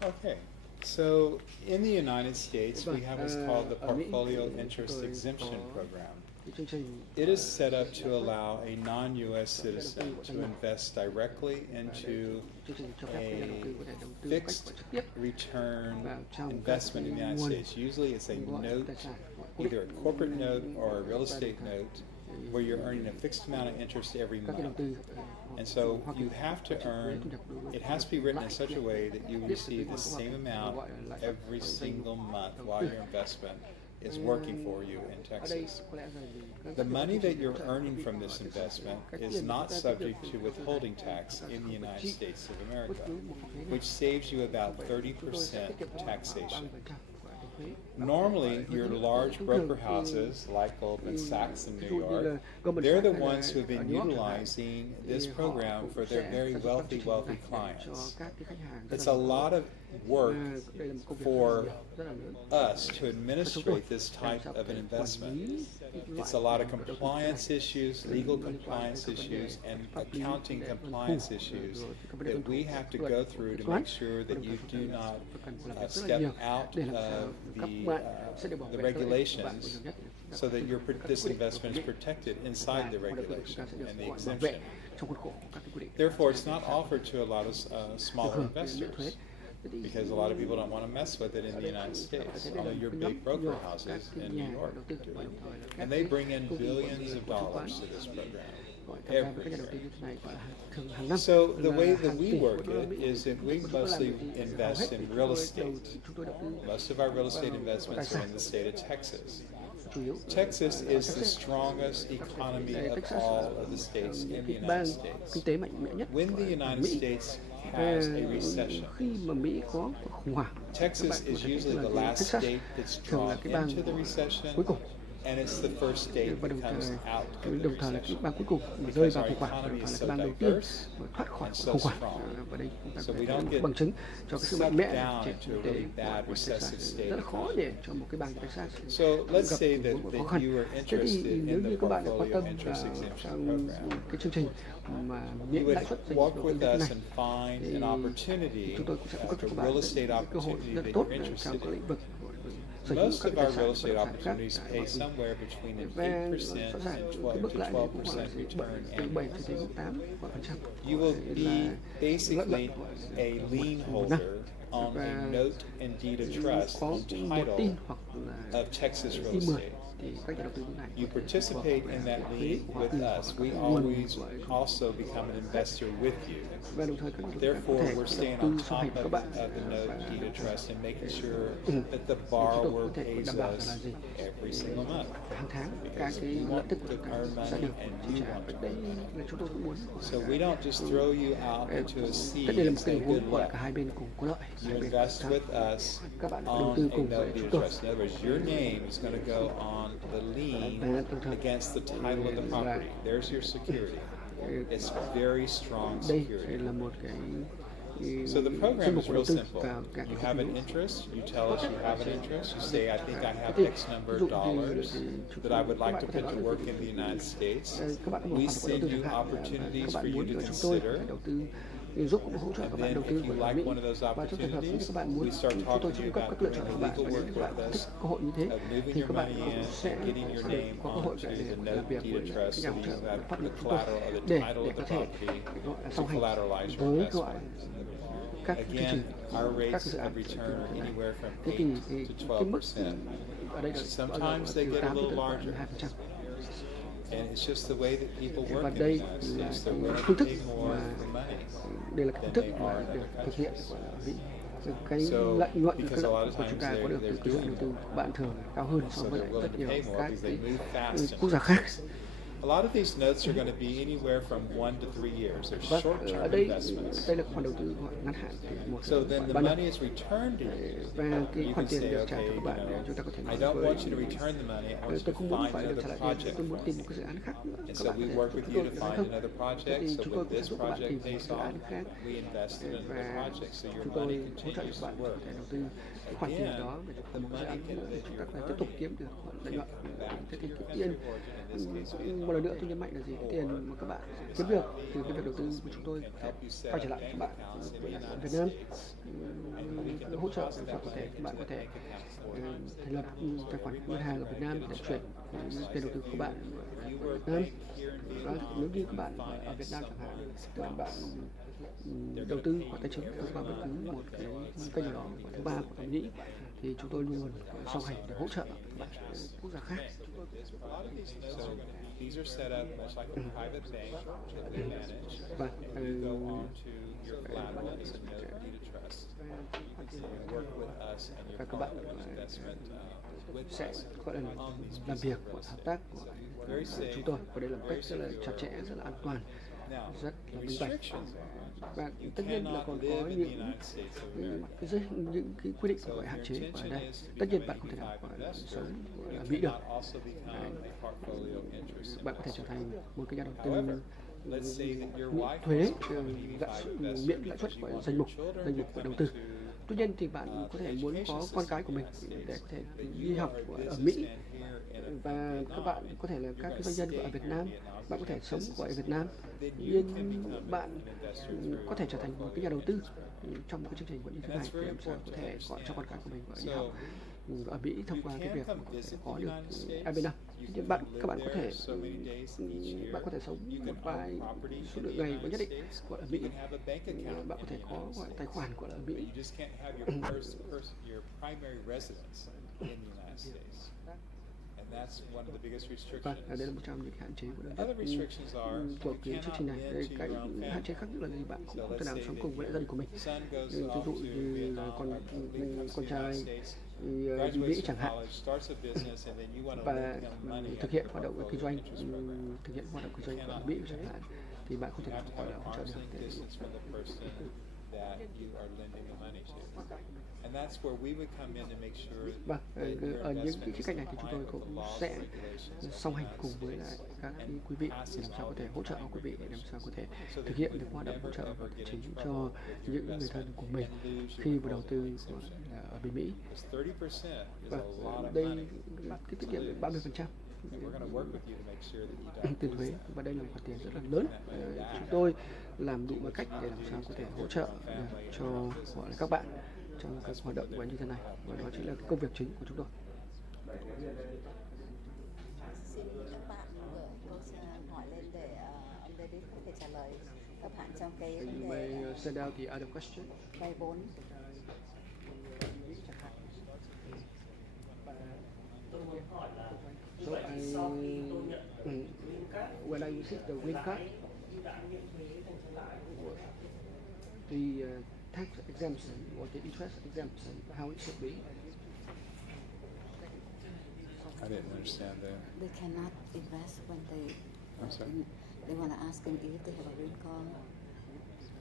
Okay. So in the United States, we have what's called the Portfolio Interest Exemption Program. It is set up to allow a non-U.S. citizen to invest directly into a fixed return investment in the United States. Usually it's a note, either a corporate note or a real estate note, where you're earning a fixed amount of interest every month. And so you have to earn, it has to be written in such a way that you receive the same amount every single month while your investment is working for you in Texas. The money that you're earning from this investment is not subject to withholding tax in the United States of America, which saves you about 30% taxation. Normally, your large broker houses like Goldman Sachs in New York, they're the ones who have been utilizing this program for their very wealthy clients. It's a lot of work for us to administrate this type of an investment. It's a lot of compliance issues, legal compliance issues, and accounting compliance issues that we have to go through to make sure that you do not step out of the regulations, so that this investment is protected inside the regulation and the exemption. Therefore, it's not offered to a lot of smaller investors, because a lot of people don't want to mess with it in the United States. Only your big broker houses in New York do it. And they bring in billions of dollars to this program every year. So the way that we work it is that we mostly invest in real estate. Most of our real estate investments are in the state of Texas. Texas is the strongest economy of all of the states in the United States. When the United States has a recession, Texas is usually the last state that's drawn into the recession, And it's the first state và that đồng comes thời out of the đồng thời là cái recession. bang cuối cùng mà rơi Because vào our khủng hoảng, đồng economy thời là is cái so bang đầu tiên diverse mà thoát khỏi and so khủng hoảng. strong. Và đây chúng ta So có we thể don't get bằng chứng cho cái sự mạnh sucked mẽ down trên into a kinh tế really bad của recessive Texas. state Rất là khó để cho một cái bang như Texas So let's gặp say tình that, huống khó that khăn. you were Thế thì interested nếu in như the các bạn đã quan portfolio tâm interest vào exemption program. cái chương trình mà You miễn would lãi suất dành work đầu tư with đất us này, and find thì an opportunity, chúng tôi cũng sẽ cung cấp cho các a real bạn estate những cơ hội opportunity rất that tốt you're trong interested các in. lĩnh vực sở hữu Most các of tài our real sản estate bất động sản khác opportunities tại pay Hoa Kỳ. somewhere between an Và 8% rõ to ràng cái 12 mức lãi này cũng 12% là return từ 7 annually. cho đến 8%. You will be Là basically a lien holder on và a note and deed of trust có on một tin title hoặc là of Texas real tin 10 estate. thì các nhà đầu tư như này You participate in that lien with us. We always also become an investor with you. và đồng thời các nhà đầu Therefore, tư we're có staying thể on đầu tư song top hành với of các bạn the note và deed of trust and making sure chúng that the tôi borrower có thể pays đảm bảo us là gì every single month. hàng tháng các Because cái we lợi want tức của to chúng ta earn sẽ money được and chi you trả. want to Đây earn money. là chúng tôi cũng muốn. So we don't just throw you out into a sea Tất nhiên là and một say cái good tình huống gọi là luck. cả hai bên cùng có lợi. You Hai bên invest thắng. with us Các bạn đầu on tư a cùng note với deed chúng of tôi. trust. In other words, your name is going to go on the lien Và đồng thời against the title of the property. There's your security. It's very strong đây security. là một cái So the program danh mục is của real đầu tư simple. vào các You cái have cổ an phiếu. interest, you tell us you have an interest, you say I think I have Thì, X number ví of dụ dollars thì that I would các like bạn to có thể put nói to là work in the United States. các bạn có một We khoản đầu send tư you chẳng hạn, opportunities các for bạn you muốn to ở chúng tôi consider. phải đầu tư giúp hỗ trợ các And bạn then đầu if tư you ở like Mỹ. one of those Và trong trường hợp nếu opportunities, các bạn muốn we start chúng talking tôi to sẽ you cung cấp about các lựa chọn doing cho các bạn, legal và nếu work các bạn with thích us, cơ hội như thế of moving thì your các bạn money in sẽ and getting your name có cơ hội onto để the làm note việc deed với of các trust nhà so hỗ you trợ have pháp the luật chúng tôi collateral of the để title of có the thể property gọi là to song hành collateralize your với investment. gọi các chương Again, trình our các rates dự án of return are anywhere from thế 8 thì to cái mức 12%. ở đây là Sometimes they từ get a 8 little tới larger. 2%. And it's just the way that people work Và in the đây United là States. They're cái willing phương to thức pay more mà for money. đây là cái phương than thức they mà are in được other thực hiện countries. gọi là Mỹ. Cái So, lợi nhuận từ because các a lot lợi of của chúng times ta có được từ they're cơ hội doing đầu tư của bạn thường là cao hơn so So với they're lại willing rất to nhiều pay more các because they cái move fast quốc gia and khác. A lot of these notes are going to be anywhere from 1 to 3 years. They're Và short-term ở đây investments. đây là khoản đầu tư gọi ngắn hạn từ 1 So đến then the 3 năm. money is returned to you. Và cái You khoản can tiền say, được trả okay, cho các you bạn know, chúng ta có thể I nói don't với want you to return the money. I want you tôi to không muốn find phải được another trả lại tiền, project. tôi muốn tìm một cái dự án khác nữa. And Các so bạn we có work thể with chúng you tôi to nói find không. another Thế project. thì So chúng tôi when cũng this giúp các bạn tìm project một pays dự off, án khác we invest it in the và project. So your chúng tôi money hỗ trợ continues các to bạn có work. thể đầu tư cái khoản tiền đó để the một dự án money nữa để that chúng ta you're có thể tiếp tục kiếm được lợi nhuận. Thế thì cái tiền một lần nữa tôi nhấn mạnh là gì? Cái tiền mà các bạn kiếm được từ cái việc đầu tư của chúng tôi sẽ quay trở lại các bạn ở Việt Nam. Hỗ trợ các bạn có thể thành lập tài khoản ngân hàng ở Việt Nam để chuyển tiền đầu tư của bạn ở Việt Nam. Đó, nếu như các bạn ở Việt Nam chẳng hạn, các bạn đầu tư khoản tài chính vào bất cứ một cái kênh nào đó, khoản thứ ba của Mỹ, thì chúng tôi luôn song hành để hỗ trợ các bạn quốc gia khác. So these are set up much like a private bank that we manage. Và You go on to your collateral as a note deed of trust. You work with us and your các bạn partner investment with sẽ us gọi là on these làm việc và hợp tác của very safe, chúng tôi, và đây là một cách rất là chặt chẽ, rất là an toàn, Now, rất the là minh bạch. restrictions are Và you tất nhiên là cannot còn có live in the những United States over there. những cái quy định gọi hạn chế ở đây. Tất nhiên bạn không thể nào gọi là sống ở Mỹ được. Cannot also become a portfolio interest Bạn có thể trở thành một cái nhà đầu However, tư let's say that your miễn wife thuế wants to become an EB5 miễn lãi suất của danh mục của đầu tư. Tuy nhiên thì bạn có thể muốn có con cái của mình để có thể đi học ở Mỹ, và các bạn có thể là các cái doanh nhân ở Việt Nam, bạn có thể sống ở Việt Nam, nhưng bạn có thể trở thành một cái nhà đầu tư trong một cái chương trình như thế này để làm sao có thể gọi cho con cái của mình đi học ở Mỹ thông qua cái việc mà có thể có được EB5. Thì các bạn có thể sống một vài số lượng ngày nhất định gọi là Mỹ. Bạn có thể có gọi tài khoản gọi là Mỹ. You just can't have your primary residence in the United States. And that's one of the biggest Và restrictions. đây là một trong những hạn chế của Other restrictions are của you cái chương cannot trình này. live Đây, to cái your own hạn chế family. khác nữa là gì? Bạn cũng So không thể let's nào say sống that cùng với lại gia đình của mình. your son goes Ví off dụ to như Vietnam con or comes to the trai United States, đi Mỹ graduates chẳng from hạn, college, starts a business, and then you want to và lend him money thực at hiện the hoạt động portfolio kinh doanh, interest program. thực hiện hoạt động kinh doanh You ở cannot Mỹ chẳng hạn, thì bạn không thể You have to gọi have là an hỗ trợ arm's được. length distance from the person that you are lending the money to. And And that's where we would come in to make sure Vâng, that your ở những cái investment khía is cạnh này thì chúng tôi compliant with cũng the laws sẽ and regulations. song hành cùng với lại các cái quý vị để làm sao có thể hỗ trợ quý vị để làm sao có thể thực hiện được hoạt động hỗ trợ về tài chính cho những người thân của mình khi vào đầu tư ở bên Mỹ. Because 30% is a Và lot of đây money. cái tiết kiệm 30% And we're going to work with you to make sure that you don't tiền thuế, và đây là một khoản tiền rất là lớn. Chúng tôi làm đủ mọi cách để làm sao có thể hỗ trợ cho gọi là các bạn trong các hoạt động của như thế này, và đó chính là cái công việc chính của chúng tôi. Xin các bạn gửi câu hỏi lên để ông David có thể trả lời các bạn trong cái You vấn may đề send out the other question. vay vốn. Tôi muốn hỏi là như So vậy thì sau khi tôi nhận green card, when I received the green card, ưu đãi miễn thuế dành cho lãi the tax exemption or the interest exemption, how it should be. I didn't understand that. They cannot invest when I'm sorry. they want to ask them if they have a green card.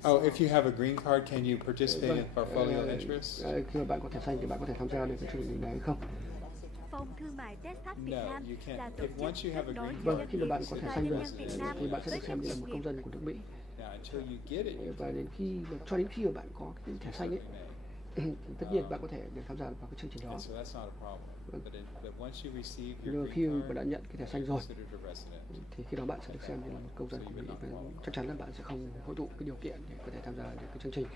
Oh, if you have a green card, can you participate in portfolio Vâng, interest? khi mà bạn có thẻ xanh thì bạn có thể tham gia được cái chương trình này hay không? Phòng thương mại Texas Việt No, Nam you can't. là tổ If chức once you have a kết nối green giữa Vâng, khi mà bạn có thẻ và xanh nhân rồi dân Việt Nam thì bạn sẽ với được xem như là một doanh công nghiệp. dân của nước Mỹ. Now, until you get it, you Và can't đến khi mà cho đến khi mà bạn có cái thẻ xanh ấy, thì tất nhiên bạn có thể được tham gia vào cái chương trình đó. And so that's not a problem. But once you receive Nhưng your mà khi green mà đã card, nhận cái thẻ xanh you're rồi considered a resident. thì khi đó bạn sẽ được xem như là một công dân của Mỹ, và chắc chắn là bạn sẽ không hội tụ cái điều kiện để có thể tham gia được cái chương trình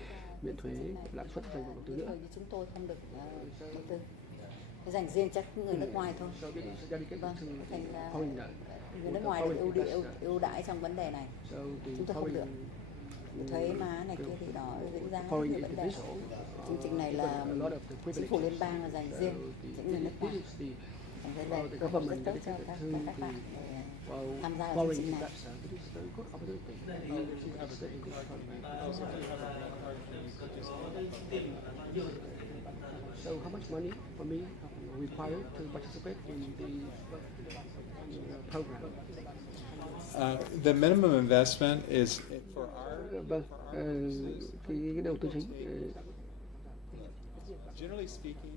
miễn thuế lãi suất dành vào đầu tư nữa. Như chúng tôi không được đầu tư, cái dành riêng cho người nước ngoài thôi. So this is dedicated Vâng, to thành ra foreigner. người nước ngoài được ưu đãi trong vấn đề này. So the Chúng tôi không được. foreign Thuế má này kia thì nó diễn ra foreign nhiều vấn đề. individual. Chương trình này là a lot of the chính privilege. phủ liên bang là dành riêng những người nước This ngoài. is the Thành ra đây the rất government tốt cho dedicated các to bạn để well, tham gia vào chương foreign trình này. investor. It is a very good opportunity. To have a good English So how much money for me required to participate in the program? The minimum investment is for our. Vâng, cái đầu tư chính. Generally speaking,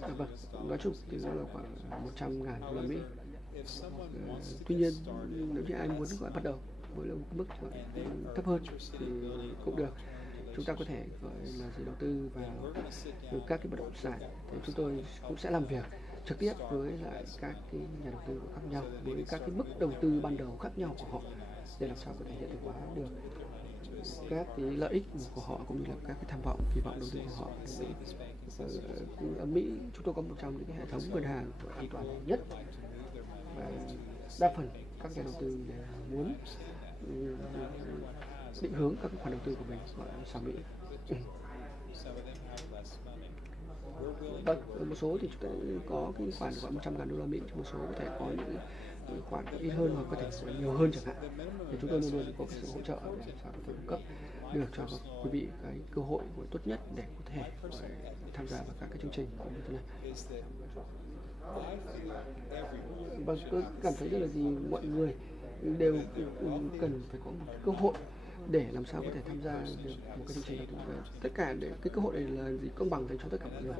$100,000 Vâng, nói chung thì nó là khoảng 100.000 đô la Mỹ. If someone wants to Tuy get nhiên started, nếu như ai muốn gọi bắt đầu với một mức gọi thấp hơn thì cũng được. Chúng ta có thể gọi là gì đầu tư vào các cái bất động sản, thì chúng tôi cũng sẽ làm việc trực tiếp với lại các cái nhà đầu tư khác nhau, với các cái mức đầu tư ban đầu khác nhau của họ, để làm sao có thể hiện thực hóa được các cái lợi ích của họ cũng như là các cái tham vọng, kỳ vọng đầu tư của họ. Ở Mỹ chúng tôi có một trong những cái hệ thống ngân hàng an toàn nhất, và đa phần các nhà đầu tư muốn định hướng các cái khoản đầu tư của mình sang Mỹ. Vâng, một số thì chúng ta có cái khoản gọi 100.000 đô la Mỹ, một số có thể có những khoản ít hơn hoặc có thể nhiều hơn chẳng hạn. Thì chúng tôi luôn luôn có cái sự hỗ trợ để làm sao có thể cung cấp được cho các quý vị cái cơ hội tốt nhất để có thể tham gia vào các cái chương trình như thế này. Vâng, tôi cảm thấy là gì mọi người đều cần phải có một cơ hội để làm sao có thể tham gia được một cái chương trình đầu tư. Tất cả để cái cơ hội này là gì công bằng dành cho tất cả mọi người.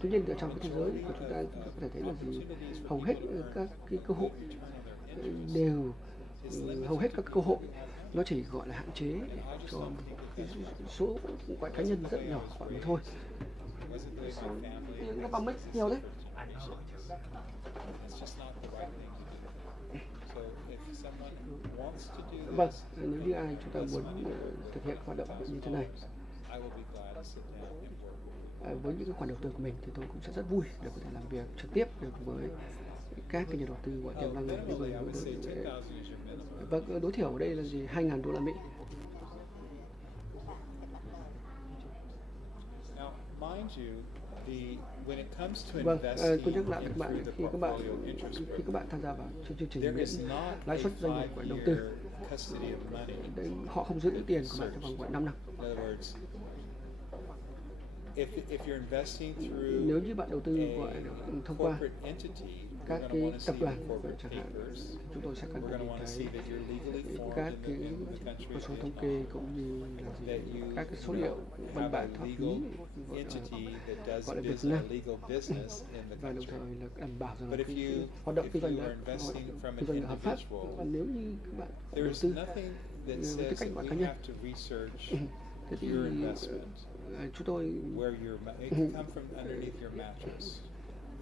Tuy nhiên ở trong cái thế giới của chúng ta có thể thấy là gì hầu hết các cái cơ hội đều hầu hết các cơ hội nó chỉ gọi là hạn chế cho một số gọi cá nhân rất nhỏ gọi mà thôi. Nó bằng mấy nhiều đấy. Vâng, nếu như ai chúng ta muốn thực hiện hoạt động như thế này với những cái khoản đầu tư của mình thì tôi cũng sẽ rất vui để có thể làm việc trực tiếp được với các cái nhà đầu tư gọi tiềm năng này. Vâng, tối thiểu ở đây là gì 2.000 đô la Mỹ. Vâng, tôi nhắc lại với các bạn khi các bạn tham gia vào chương trình miễn lãi suất doanh nghiệp của đầu tư, họ không giữ tiền của bạn trong vòng 5 năm. if you're investing through Nếu như bạn đầu tư gọi là thông qua corporate entity, các we're cái going to want to tập see đoàn the corporate chẳng hạn, papers. chúng tôi sẽ cần We're phải going to nhìn want to thấy see that you're legally formed các in cái the country con số of thống kê Vietnam, cũng như là gì, that you các cái số liệu văn have a bản pháp lý legal gọi entity that là does Việt business, Nam, a legal business in the và đồng country. thời là đảm bảo rằng là But cái if hoạt động kinh doanh you đó are investing from kinh doanh là hợp pháp. an Và individual, nếu như các bạn đầu there's tư nothing that với tư says cách that bạn we cá nhân, have to research thế thì your investment, chúng tôi where it can come from underneath your mattress.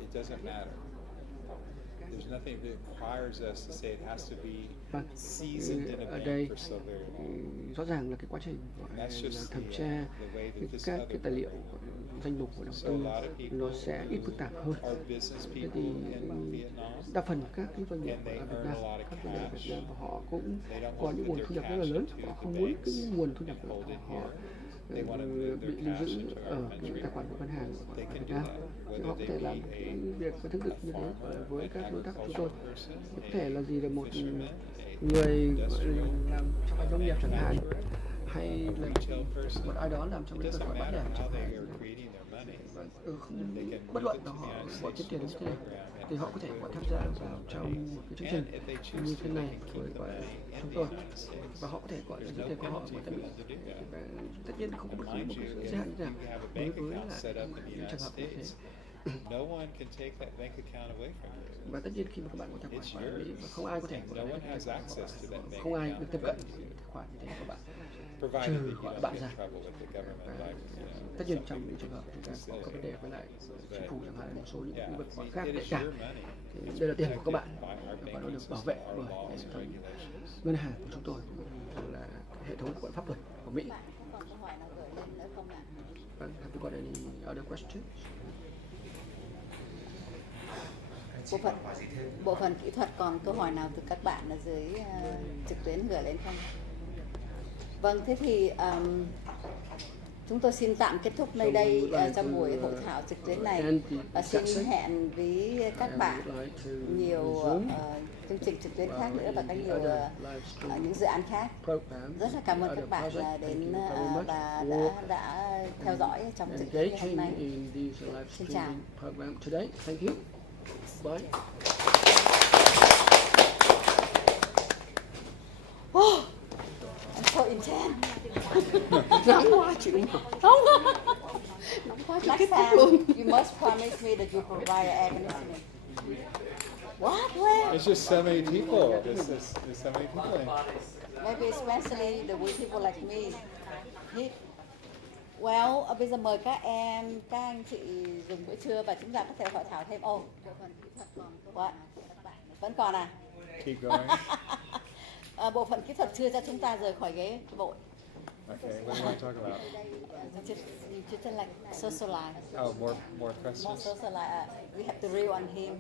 It doesn't matter. There's nothing that requires us to say it has to be seasoned in a ở bank đây for so very long. rõ ràng là cái quá trình gọi That's là just thẩm the tra way that this các other cái tài liệu danh mục của đầu So tư a lot of people nó sẽ ít phức tạp hơn. are business Thế people thì in Vietnam. đa phần các cái doanh nghiệp And they ở Việt earn Nam, a lot of các doanh nghiệp ở Việt Nam, cash. họ cũng They don't có want những to nguồn put thu their nhập rất là cash lớn. into Họ the không muốn cái banks nguồn thu nhập and của hold it họ here. They want to move bị their lưu cash giữ into ở our những country. tài khoản của ngân hàng They ở can Việt do Nam. that, Thì whether họ có they thể be làm cái việc có tương tự như thế với an các đối tác của chúng tôi. agricultural person, Có thể là gì là một fisherman, người a gọi là làm trong ngành nông nghiệp chẳng hạn, manufacturer, hay là retail person. một ai đó làm trong It lĩnh vực doesn't bán matter lẻ how chẳng they hạn. are creating their money. Không They can bất move luận it là to the họ United bỏ States kiếm tiền đến through thế nào, this program, thì họ có thể họ tham gia vào trong một cái chương trình And if they choose như to, thế they này can keep với the gọi là money in chúng the tôi, United States. và họ có thể gọi là There's giữ no tiền của họ penalty mà for ta bị. them to do that. Và tất nhiên không có bất cứ Mind một you, cái if giới hạn nào you have a đối bank với account lại set up in the những trường United hợp như thế. States, no one can take that bank account away from you. Và tất nhiên khi mà các bạn có tài khoản It's quản lý yours. và không ai có thể No gọi là one cái has tài khoản access to that bank không ai account được tiếp cận but you, tài khoản như thế của bạn, provided trừ that you gọi don't bạn get ra. in trouble with the government Và like, tất nhiên some trong people những trường hợp chúng ta say. có vấn đề với lại chính phủ chẳng hạn, một số những Yeah, lĩnh vực see, khác it nhạy is cảm, your money. thì It's đây là tiền của các protected bạn by our và nó banking được bảo system, vệ our bởi laws hệ and thống regulations. ngân hàng của chúng tôi, là hệ thống quản pháp luật của Mỹ. Bạn có còn câu hỏi nào gửi lên nữa không ạ? Have you got any other questions? Bộ phận kỹ thuật còn câu hỏi nào từ các bạn ở dưới trực tuyến gửi lên không? Vâng, thế thì chúng tôi xin tạm kết thúc nơi đây trong buổi hội thảo trực tuyến này, và xin hẹn với các bạn nhiều chương trình trực tuyến khác nữa và có nhiều những dự án khác. Rất là cảm ơn các bạn đến và đã theo dõi trong trực tuyến ngày hôm nay. Xin chào. Thank you. Bye. Oh, I'm so intense. Nóng quá chịu Nóng quá chịu Next kết thúc time, luôn. you must promise me that you provide air conditioning. What? Where? There's just so many people. There's so many people. Maybe especially the weak people like me. Well, bây giờ mời các em, các anh chị dùng bữa trưa và chúng ta có thể hội thảo thêm. Bộ phận kỹ thuật còn vẫn còn à? Keep going. Bộ phận kỹ thuật chưa cho chúng ta rời khỏi ghế vội. Okay, what do you want to talk about? You just like socialize. Oh, more More questions? socialize. We have to reel on him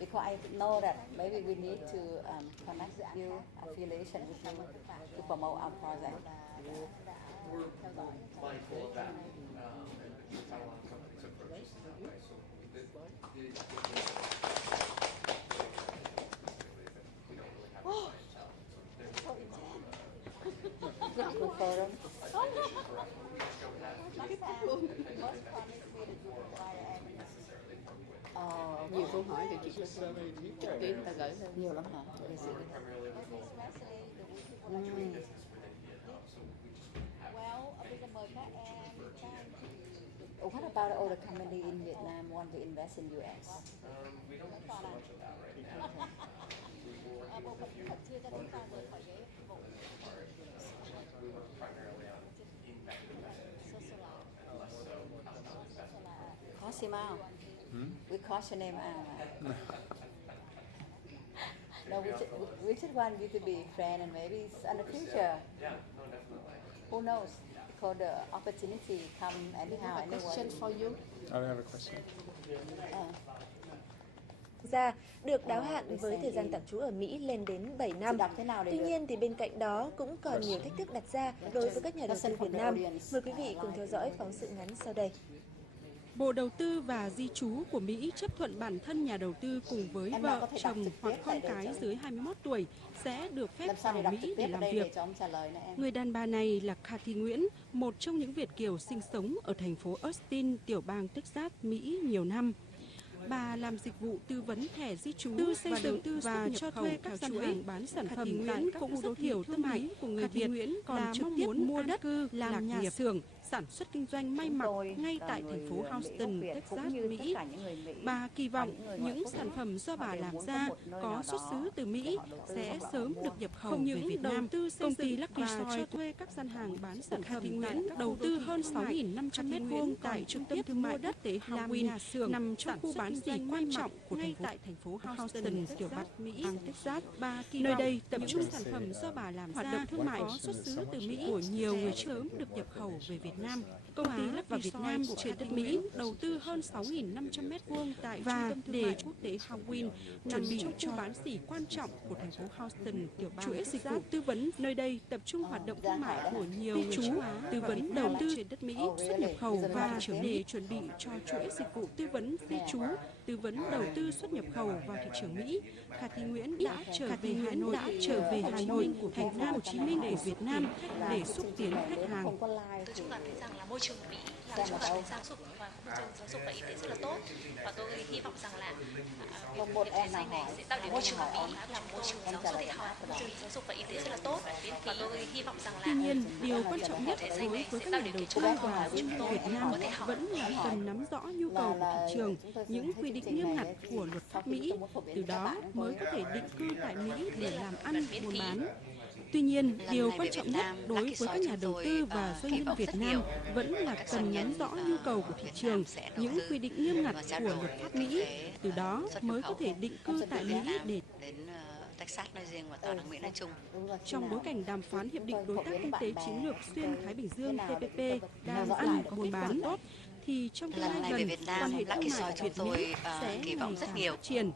because I know that maybe we need to connect you affiliation with him to promote our project. Mindful of that. We've had a lot of companies approach us in that way. So we don't really have a Good photo. Nhiều câu hỏi thì chị So many people. trực tuyến ta gửi lên. Nhiều lắm hả? primarily with local What about all the company in Vietnam want to invest in US? we don't do so much of that right now. We work primarily on inbound investment, less so outbound investment. Cross him out. We cross your name out. No, we just want you to be a friend and maybe in the future. Yeah, no, definitely. Who knows? Because the opportunity come anyhow, anywhere. Question for you. I don't have a question. Ra được đáo hạn với thời gian tạm trú ở Mỹ lên đến 7 năm. Đọc thế nào để Tuy được? nhiên thì bên cạnh đó cũng còn nhiều thách thức đặt ra đối với các nhà đầu tư Việt Nam. Mời quý vị cùng theo dõi phóng sự ngắn sau đây. Bộ Đầu tư và Di trú của Mỹ chấp thuận bản thân nhà đầu tư cùng với Em nào có vợ, thể đọc chồng trực hoặc tiếp con tại đây cái cho- dưới 21 tuổi sẽ được phép Làm sao để vào đọc trực Mỹ tiếp để ở làm đây việc. để cho ông trả lời này em? Người đàn bà này là Cathy Nguyễn, một trong những Việt kiều sinh sống ở thành phố Austin, tiểu bang Texas, Mỹ nhiều năm. Bà làm dịch vụ tư vấn thẻ di trú xây và đầu dựng tư và và cho cho thuê thuê các các gian gian hàng hàng bán sản Cathy phẩm Nguyễn tại cũng cũng rất rất hiểu thương thương mại mại của người Cathy Việt, Nguyễn còn là trực mong tiếp muốn mua an đất, cư, làm lạc nhà nghiệp. xưởng, sản xuất kinh doanh may mặc Tôi ngay là tại người thành phố Mỹ gốc Houston, Việt, Texas, cũng như tất Mỹ. cả những người Mỹ, Bà kỳ vọng những người ngoại những quốc sản phẩm do họ bà đều làm muốn có ra một nơi có nào xuất đó xứ từ để Mỹ họ đầu tư sẽ hoặc là họ sớm mua. được nhập khẩu Không về những Việt đầu Nam. tư xây Công ty dựng Lucky và Soy cho thuê các gian hàng bán sản phẩm Cathy tại Nguyễn các đầu khu tư đô thị hơn thương mại. 6.500 Cathy mét Nguyễn vuông tại tại trung trung tâm tâm thương mại mua đất để làm Halloween nhà xưởng, nằm trong sản khu xuất bán kinh xỉ doanh quan may trọng mặc của ngay tại thành phố Houston, tiểu bang Mỹ, bang Texas. Bà kỳ Nơi vọng đây tập những trung sản phẩm do bà làm hoạt ra động thương mại có xuất xứ từ Mỹ của nhiều người sớm được nhập khẩu về Việt Nam. Công ty và Việt Nam trên đất Mỹ đầu tư hơn 6.500 mét vuông tại trung tâm thương mại quốc tế Halloween, chuẩn bị cho bán xỉ quan trọng của thành phố Houston, tiểu bang chuỗi dịch vụ tư vấn. Nơi đây tập trung hoạt động thương mại của nhiều người châu Á, tư vấn đầu tư trên đất Mỹ, xuất nhập khẩu và để chuẩn bị cho chuỗi dịch vụ tư vấn di trú, tư vấn đầu tư xuất nhập khẩu vào thị trường Mỹ. Cathy Nguyễn đã trở về Hà Nội, của thành phố Hồ Chí Minh của Việt Nam để xúc tiến khách hàng. Không có like Tôi chung cảm thấy rằng là môi trường Mỹ là chung cảm thấy giáo dục và môi trường giáo dục và y tế rất là tốt, và tôi hy vọng rằng là Không một việc em thẻ nào xanh này hỏi. sẽ tạo đến môi trường Hỏi Mỹ ông. là môi trường Em giáo trả dục lời đại học, bạn. môi trường giáo dục và y tế rất là tốt, và tôi hy vọng rằng là Tuy nhiên, điều quan trọng nhất đối với các nhà đầu tư và doanh nghiệp Việt Nam vẫn là cần nắm rõ nhu cầu của thị trường, những quy định nghiêm ngặt của luật pháp Mỹ, từ đó mới có thể định cư tại Mỹ để làm ăn, buôn bán. Tuy nhiên, điều quan trọng nhất đối với các nhà đầu tư và doanh nhân Việt Nam vẫn là cần nắm rõ nhu cầu của thị trường, những quy định nghiêm ngặt của luật pháp Mỹ, từ đó mới có thể định cư tại Mỹ để đến Texas nói riêng và toàn Mỹ nói chung. trong bối cảnh đàm phán Hiệp định Đối tác Kinh tế Chiến lược Xuyên Thái Bình Dương TPP đang ăn buôn bán tốt, thì trong tương Lần lai này gần, về Việt Nam, quan hệ thương Lucky mại Soy chúng Việt tôi Mỹ sẽ kỳ vọng ngày rất càng nhiều. phát triển.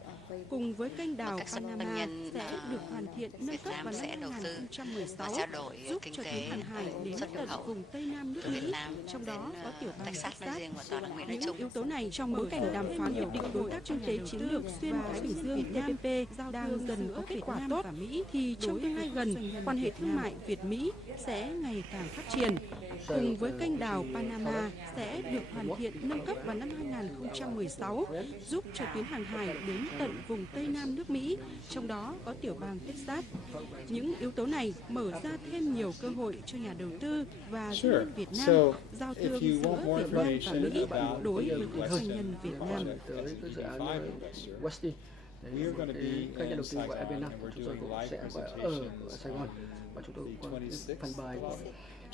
Cùng với kênh đào Các doanh Panama nhân sẽ được hoàn thiện nâng Việt cấp Nam vào sẽ năm đầu tư 2016, và trao đổi giúp kinh cho tế, tuyến hàng hải đến xuất nhập tận khẩu vùng Tây Nam nước từ Việt Mỹ, Nam trong đó đến, có tiểu bang Texas nói riêng và toàn Mỹ nói Những chung. yếu tố này trong bối cảnh đàm phán Hiệp định Đối tác Kinh tế Chiến lược Xuyên Thái Bình Dương TPP đang dần có kết quả tốt, thì trong tương lai gần, quan hệ thương mại Việt-Mỹ sẽ ngày càng phát triển. Cùng với kênh đào Panama sẽ được hoàn thiện nâng cấp vào năm 2016, giúp cho tuyến hàng hải đến tận vùng Tây Nam nước Mỹ, trong đó có tiểu bang Texas. Những yếu tố này mở ra thêm nhiều cơ hội cho nhà đầu tư và doanh Sure. nhân Việt Nam So, giao if thương you giữa want more Việt Nam và information Mỹ about đối the với các doanh nhân Việt Nam. project tới as cái dự án EB5 investor, Westin. we are going to be Các nhà in đầu tư của Saigon EB5 and we're chúng tôi doing cũng live sẽ ở presentations Sài Gòn và chúng tôi the có 26th phần bài của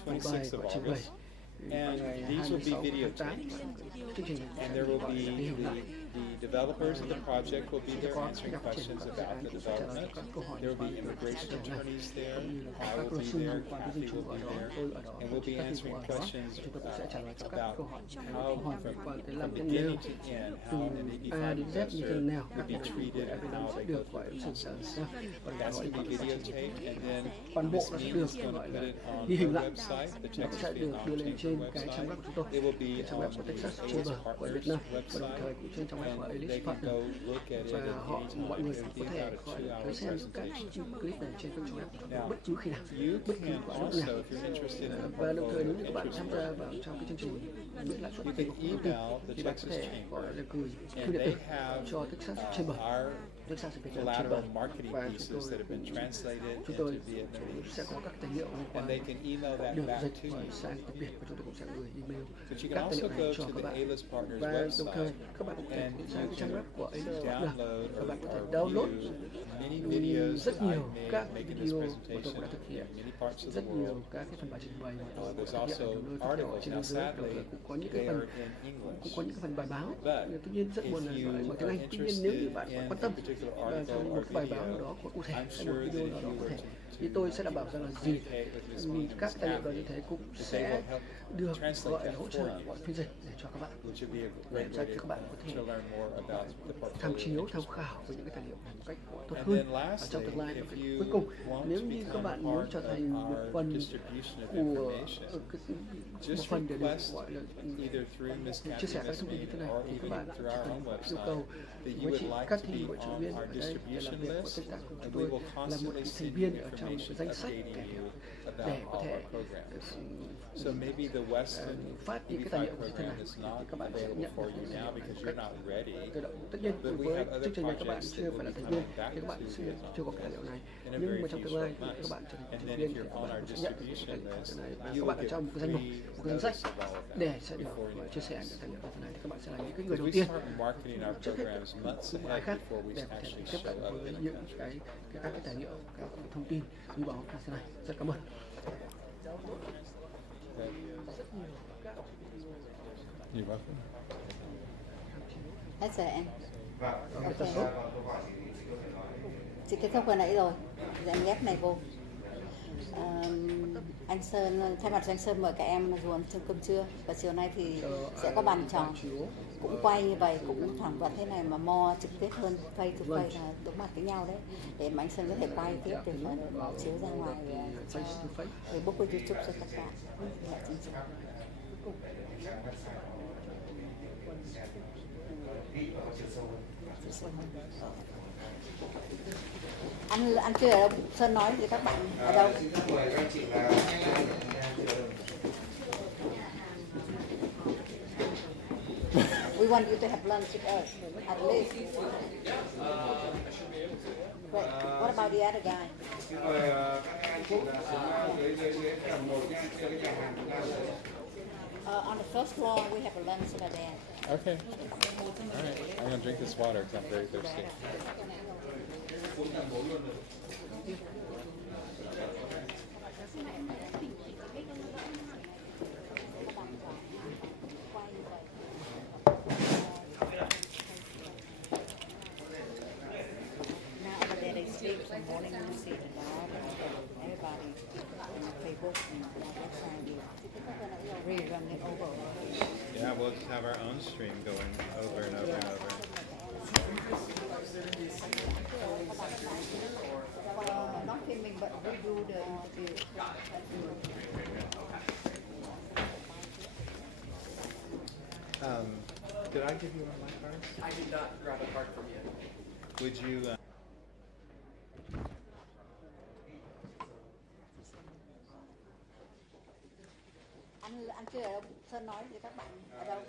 26th of trình bày August. And these will be videotaped. chương trình And there will be the developers of the project will be there answering questions about the development. There will be immigration attorneys there. I will be there. Kathy will be there. And we'll be answering questions about how, from beginning to end, how an EB5 investor would be treated and how they go through the process. That's going to be videotaped, and then Ms. Mean is going to put it on ghi hình our lại, website, the nó Texas sẽ được Vietnam đưa lên Chamber trên cái trang web website. của chúng tôi, It will be cái trang web on của the Texas ALIS Chamber của Việt Partners Nam và đồng website, thời cũng trên trang web của and ALIS they can Partners. go look at it Và at họ any mọi time. người It will có be thể about a gọi 2-hour tới xem các presentation. clip này trên kênh web Now, bất cứ khi nào, you bất kỳ can lúc nào. also, if you're interested in Và đồng thời nếu như the các bạn interest tham gia rate, vào trong cái chương trình mức lãi suất you tiền can của công ty email the thì bạn có Texas thể Chamber, gọi là gửi thư and điện they tử have cho Texas Chamber, our Texas Vietnam Chamber, collateral marketing và pieces that have been translated chúng tôi into Vietnamese. sẽ có các tài liệu liên quan And they can email that được back dịch to và you. sang tiếng Việt, và chúng tôi cũng sẽ gửi email But you các can tài liệu also này go cho to các the bạn. ALIS Partners Và đồng thời website, các bạn cũng có thể and sang cái trang web của you ALIS can Partners, download các bạn có thể or download view many videos rất that nhiều I've made các making this video mà tôi presentation đã thực hiện, in many parts of the rất nhiều world. các cái phần bài trình bày mà tôi There's đã thực also hiện ở nhiều nơi khác nhau articles. trên Now, thế giới, đồng sadly, thời cũng có những they cái phần are in English. cũng có những cái phần bài báo. But Tuy nhiên rất if buồn là you bằng tiếng are Anh. Tuy nhiên nếu như interested bạn in quan tâm a particular trong article một or bài báo nào video, đó của cụ thể I'm hay một sure that video if nào đó you cụ were thể, thì tôi sẽ đảm bảo rằng là gì các tài liệu đó như thế cũng sẽ được gọi là hỗ trợ gọi phiên dịch để cho các bạn, để cho các bạn có thể tham chiếu, tham khảo với những cái tài liệu này một cách tốt hơn ở trong tương lai. Cuối cùng, nếu như các bạn muốn trở thành một phần của một phần để được gọi là chia sẻ các thông tin như thế này, thì các bạn chỉ cần yêu cầu với chị Cathy, hội trưởng viên ở đây để làm việc của tất cả cùng chúng tôi là một thành viên ở trong một danh sách để có thể phát những cái tài liệu như thế này, thì các bạn sẽ nhận được những tài liệu này một cách tự động. Tất nhiên với chương trình này các bạn chưa phải là thành viên thì các bạn chưa có tài liệu này, nhưng mà trong tương lai thì các bạn trở thành thành viên thì các bạn sẽ nhận được những tài liệu này, và các bạn ở trong một cái danh mục, một cái danh sách để sẽ được chia sẻ những tài liệu như thế này, thì các bạn sẽ là những cái người đầu tiên trước hết những ai khác để có thể tiếp cận với những các cái tài liệu, các thông tin quý báu như thế này. Rất cảm ơn. You're welcome. Hết giờ em. Vâng, Ok. câu hỏi thì chị có thể nói. Chị kết thúc vừa nãy rồi, giờ em ghép này vô. Anh Sơn, thay mặt cho anh Sơn mời các em ruồn trong cơm trưa, và chiều nay thì sẽ có bàn tròn cũng quay như vậy, cũng thẳng vấn thế này mà mo trực tiếp hơn face to face là đúng mặt với nhau đấy, để mà anh Sơn có thể quay tiếp để mà chiếu ra ngoài Facebook và YouTube cho các bạn. Là chương trình. Ăn trưa ở đâu? Sơn nói thì các bạn ở đâu? Xin rất mời các anh chị là We want you to have lunch with us, at least. Great. What about the other guy? xin mời các anh chị là xuống dưới tầng 1 nha, cho cái nhà hàng chúng ta. On the first floor, we have a lunch over there. Okay. All right. I'm gonna drink this water because I'm very thirsty. Now over there they sleep from morning you see the dog, everybody on Facebook and website rerun it over. Yeah, we'll just have our own stream going over and over and over. Not filming, but we do the Did I give you one of my cards? I did not grab a card from you. Would you? Anh chưa ở đâu? Sơn nói với các bạn ở đâu?